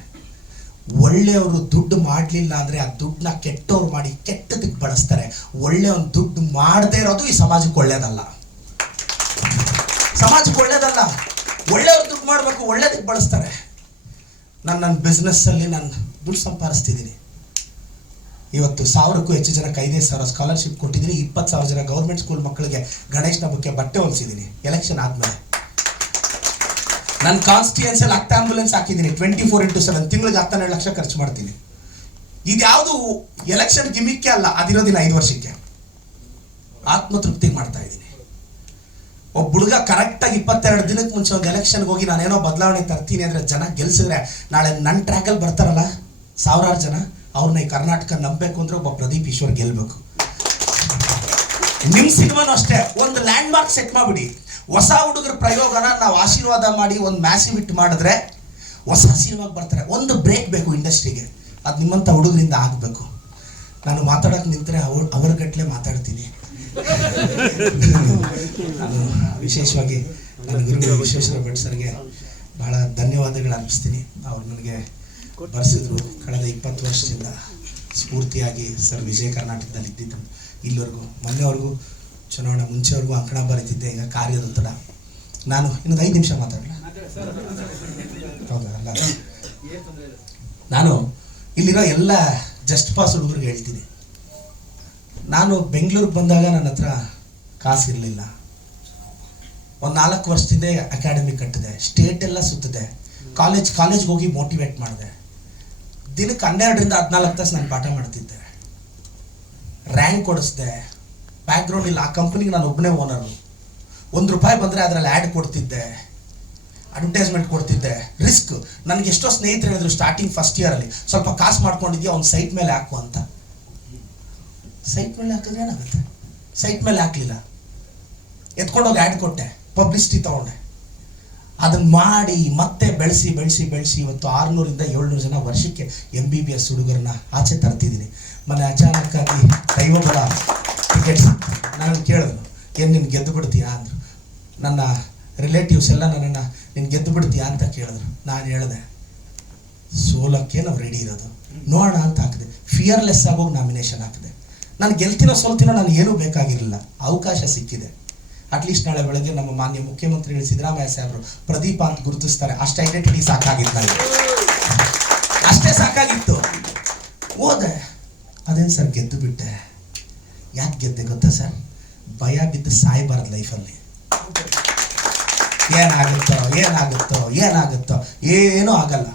ಒಳ್ಳೆಯವರು ದುಡ್ಡು ಮಾಡಲಿಲ್ಲ ಅಂದರೆ ಆ ದುಡ್ಡನ್ನ ಕೆಟ್ಟವ್ರು ಮಾಡಿ ಕೆಟ್ಟದಕ್ಕೆ ಬಳಸ್ತಾರೆ. ಒಳ್ಳೆಯವನು ದುಡ್ಡು ಮಾಡದೇ ಇರೋದು ಈ ಸಮಾಜಕ್ಕೆ ಒಳ್ಳೇದಲ್ಲ. ಸಮಾಜಕ್ಕೆ ಒಳ್ಳೇದಲ್ಲ. ಒಳ್ಳೆಯವ್ರು ದುಡ್ಡು ಮಾಡಬೇಕು, ಒಳ್ಳೇದಕ್ಕೆ ಬಳಸ್ತಾರೆ. ನನ್ನ ಬಿಸ್ನೆಸ್ಸಲ್ಲಿ ನಾನು ದುಡ್ಡು ಸಂಪಾದಿಸ್ತಿದ್ದೀನಿ. ಇವತ್ತು 1000ಕ್ಕೂ ಹೆಚ್ಚು ಜನಕ್ಕೆ 5,000 ಸ್ಕಾಲರ್ಶಿಪ್ ಕೊಟ್ಟಿದ್ದೀನಿ. 20,000 ಜನ ಗೌರ್ಮೆಂಟ್ ಸ್ಕೂಲ್ ಮಕ್ಕಳಿಗೆ ಗಣೇಶನ ಹಬ್ಬಕ್ಕೆ ಬಟ್ಟೆ ಹೊಲಿಸಿದ್ದೀನಿ. ಎಲೆಕ್ಷನ್ ಆದ್ಮೇಲೆ ನನ್ನ ಕಾನ್ಸ್ಟಿಟ್ಯೂನ್ಸಿಯಲ್ಲಿ 10 ಆಂಬುಲೆನ್ಸ್ ಹಾಕಿದ್ದೀನಿ. 24/7 ತಿಂಗಳಿಗೆ 12 ಲಕ್ಷ ಖರ್ಚು ಮಾಡ್ತೀನಿ. ಇದ್ಯಾವುದು ಎಲೆಕ್ಷನ್ ಗಿಮಿಕ್ಕೆ ಅಲ್ಲ, ಅದಿರೋದಿನ 5 ವರ್ಷಕ್ಕೆ ಆತ್ಮತೃಪ್ತಿಗೆ ಮಾಡ್ತಾ ಇದ್ದೀನಿ. ಒಬ್ಬ ಹುಡುಗ ಕರೆಕ್ಟಾಗಿ 22 ದಿನಕ್ಕೆ ಮುಂಚೆ ಒಂದು ಎಲೆಕ್ಷನ್ಗೆ ಹೋಗಿ ನಾನೇನೋ ಬದಲಾವಣೆ ತರ್ತೀನಿ ಅಂದರೆ ಜನ ಗೆಲ್ಸಿದ್ರೆ ನಾಳೆ ನನ್ನ ಟ್ರ್ಯಾಕಲ್ಲಿ ಬರ್ತಾರಲ್ಲ 1000 ಜನ, ಅವ್ರನ್ನ ಈ ಕರ್ನಾಟಕ ನಂಬಬೇಕು ಅಂದ್ರೆ ಒಬ್ಬ ಪ್ರದೀಪ್ ಈಶ್ವರ್ ಗೆಲ್ಬೇಕು. ನಿಮ್ ಸಿನಿಮಾನು ಅಷ್ಟೇ, ಒಂದು ಲ್ಯಾಂಡ್ ಮಾರ್ಕ್ ಸೆಟ್ ಮಾಡ್ಬಿಡಿ. ಹೊಸ ಹುಡುಗರ ಪ್ರಯೋಗನ ನಾವು ಆಶೀರ್ವಾದ ಮಾಡಿ ಒಂದು ಮ್ಯಾಸಿವ್ ಹಿಟ್ ಮಾಡಿದ್ರೆ ಹೊಸ ಸಿನಿಮಾಗೆ ಬರ್ತಾರೆ. ಒಂದು ಬ್ರೇಕ್ ಬೇಕು ಇಂಡಸ್ಟ್ರಿಗೆ, ಅದು ನಿಮ್ಮಂಥ ಹುಡುಗರಿಂದ ಆಗಬೇಕು. ನಾನು ಮಾತಾಡೋಕೆ ನಿಂತರೆ ಅವ್ರ ಗಟ್ಟಲೆ ಮಾತಾಡ್ತೀನಿ. ನಾನು ವಿಶೇಷವಾಗಿ ನನ್ನ ಗುರುಗಳು ವಿಶ್ವೇಶ್ವರ ಭಟ್ ಸರ್ಗೆ ಬಹಳ ಧನ್ಯವಾದಗಳು ಅರ್ಪಿಸ್ತೀನಿ. ಅವ್ರು ನನಗೆ ಬರೆಸಿದ್ರು. ಕಳೆದ 20 ವರ್ಷದಿಂದ ಸ್ಫೂರ್ತಿಯಾಗಿ ಸರ್ ವಿಜಯ ಕರ್ನಾಟಕದಲ್ಲಿ ಇದ್ದಿದ್ದು ಇಲ್ಲಿವರೆಗೂ, ಮೊನ್ನೆವರೆಗೂ ಚುನಾವಣೆ ಮುಂಚೆವರೆಗೂ ಅಂಕಣ ಬರೀತಿದ್ದೆ. ಈಗ ಕಾರ್ಯದ ಒತ್ತಡ. ನಾನು ಇನ್ನೊಂದು 5 ನಿಮಿಷ ಮಾತಾಡಲ್ಲ? ಹೌದಾ? ಅಲ್ಲ, ನಾನು ಇಲ್ಲಿರೋ ಎಲ್ಲ ಜಸ್ಟ್ ಪಾಸ್ ಹುಡುಗರಿಗೆ ಹೇಳ್ತೀನಿ, ನಾನು ಬೆಂಗಳೂರಿಗೆ ಬಂದಾಗ ನನ್ನ ಹತ್ರ ಕಾಸಿರಲಿಲ್ಲ. ಒಂದು 4 ವರ್ಷದಿಂದ ಅಕಾಡೆಮಿ ಕಟ್ಟಿದೆ, ಸ್ಟೇಟ್ ಎಲ್ಲ ಸುತ್ತಿದೆ, ಕಾಲೇಜ್ಗೆ ಹೋಗಿ ಮೋಟಿವೇಟ್ ಮಾಡಿದೆ. ದಿನಕ್ಕೆ 12ರಿಂದ 14 ತಾಸು ನಾನು ಪಾಠ ಮಾಡ್ತಿದ್ದೆ, ರ್ಯಾಂಕ್ ಕೊಡಿಸ್ದೆ. ಬ್ಯಾಕ್ಗ್ರೌಂಡ್ ಇಲ್ಲ, ಆ ಕಂಪ್ನಿಗೆ ನಾನು ಒಬ್ಬನೇ ಓನರು. ₹1 ಬಂದರೆ ಅದರಲ್ಲಿ ಆ್ಯಡ್ ಕೊಡ್ತಿದ್ದೆ, ಅಡ್ವರ್ಟೈಸ್ಮೆಂಟ್ ಕೊಡ್ತಿದ್ದೆ. ರಿಸ್ಕ್. ನನಗೆ ಎಷ್ಟೋ ಸ್ನೇಹಿತರು ಹೇಳಿದ್ರು ಸ್ಟಾರ್ಟಿಂಗ್ ಫಸ್ಟ್ ಇಯರಲ್ಲಿ, ಸ್ವಲ್ಪ ಕಾಸು ಮಾಡ್ಕೊಂಡಿದ್ಯಾ ಒಂದು ಸೈಟ್ ಮೇಲೆ ಹಾಕು ಅಂತ. ಸೈಟ್ ಮೇಲೆ ಹಾಕಿದ್ರೆ ಏನಾಗುತ್ತೆ? ಸೈಟ್ ಮೇಲೆ ಹಾಕಲಿಲ್ಲ, ಎತ್ಕೊಂಡೋಗಿ ಆ್ಯಡ್ ಕೊಟ್ಟೆ, ಪಬ್ಲಿಸಿಟಿ ತೊಗೊಂಡೆ. ಅದನ್ನು ಮಾಡಿ ಮತ್ತೆ ಬೆಳೆಸಿ ಇವತ್ತು 600ರಿಂದ 700 ಜನ ವರ್ಷಕ್ಕೆ MBBS ಹುಡುಗರನ್ನ ಆಚೆ ತರ್ತಿದ್ದೀನಿ. ಮೊನ್ನೆ ಅಚಾನಕ್ಕಾಗಿ ದೈವಬಲ ಟಿಕೆಟ್ಸ್ ನಾನು ಕೇಳಿದ್ರು, ಏನು ನೀನು ಗೆದ್ದು ಬಿಡ್ತೀಯಾ ಅಂದರು. ನನ್ನ ರಿಲೇಟಿವ್ಸ್ ಎಲ್ಲ ನನ್ನನ್ನು ನೀನು ಗೆದ್ದು ಬಿಡ್ತೀಯಾ ಅಂತ ಕೇಳಿದ್ರು. ನಾನು ಹೇಳಿದೆ, ಸೋಲಕ್ಕೆ ನಾವು ರೆಡಿ ಇರೋದು, ನೋಡೋಣ ಅಂತ ಹಾಕಿದೆ. ಫಿಯರ್ಲೆಸ್ ಆಗೋಗಿ ನಾಮಿನೇಷನ್ ಹಾಕಿದೆ. ನಾನು ಗೆಲ್ತಿನೋ ಸೋಲ್ತಿನೋ ನನಗೆ ಏನೂ ಬೇಕಾಗಿರಲಿಲ್ಲ, ಅವಕಾಶ ಸಿಕ್ಕಿದೆ. ಅಟ್ಲೀಸ್ಟ್ ನಾಳೆ ಬೆಳಗ್ಗೆ ನಮ್ಮ ಮಾನ್ಯ ಮುಖ್ಯಮಂತ್ರಿಗಳು ಸಿದ್ದರಾಮಯ್ಯ ಸಾಹೇಬರು ಪ್ರದೀಪ ಅಂತ ಗುರುತಿಸ್ತಾರೆ, ಅಷ್ಟು ಐಡೆಂಟಿಟಿ ಸಾಕಾಗಿತ್ತು ನನಗೆ, ಅಷ್ಟೇ ಸಾಕಾಗಿತ್ತು. ಹೋದೆ. ಅದೇನು ಸರ್ ಗೆದ್ದು ಬಿಟ್ಟೆ? ಯಾಕೆ ಗೆದ್ದೆ ಗೊತ್ತಾ ಸರ್? ಭಯ ಬಿದ್ದು ಸಾಯಬಾರದು ಲೈಫಲ್ಲಿ. ಏನಾಗುತ್ತೋ ಏನೂ ಆಗಲ್ಲ.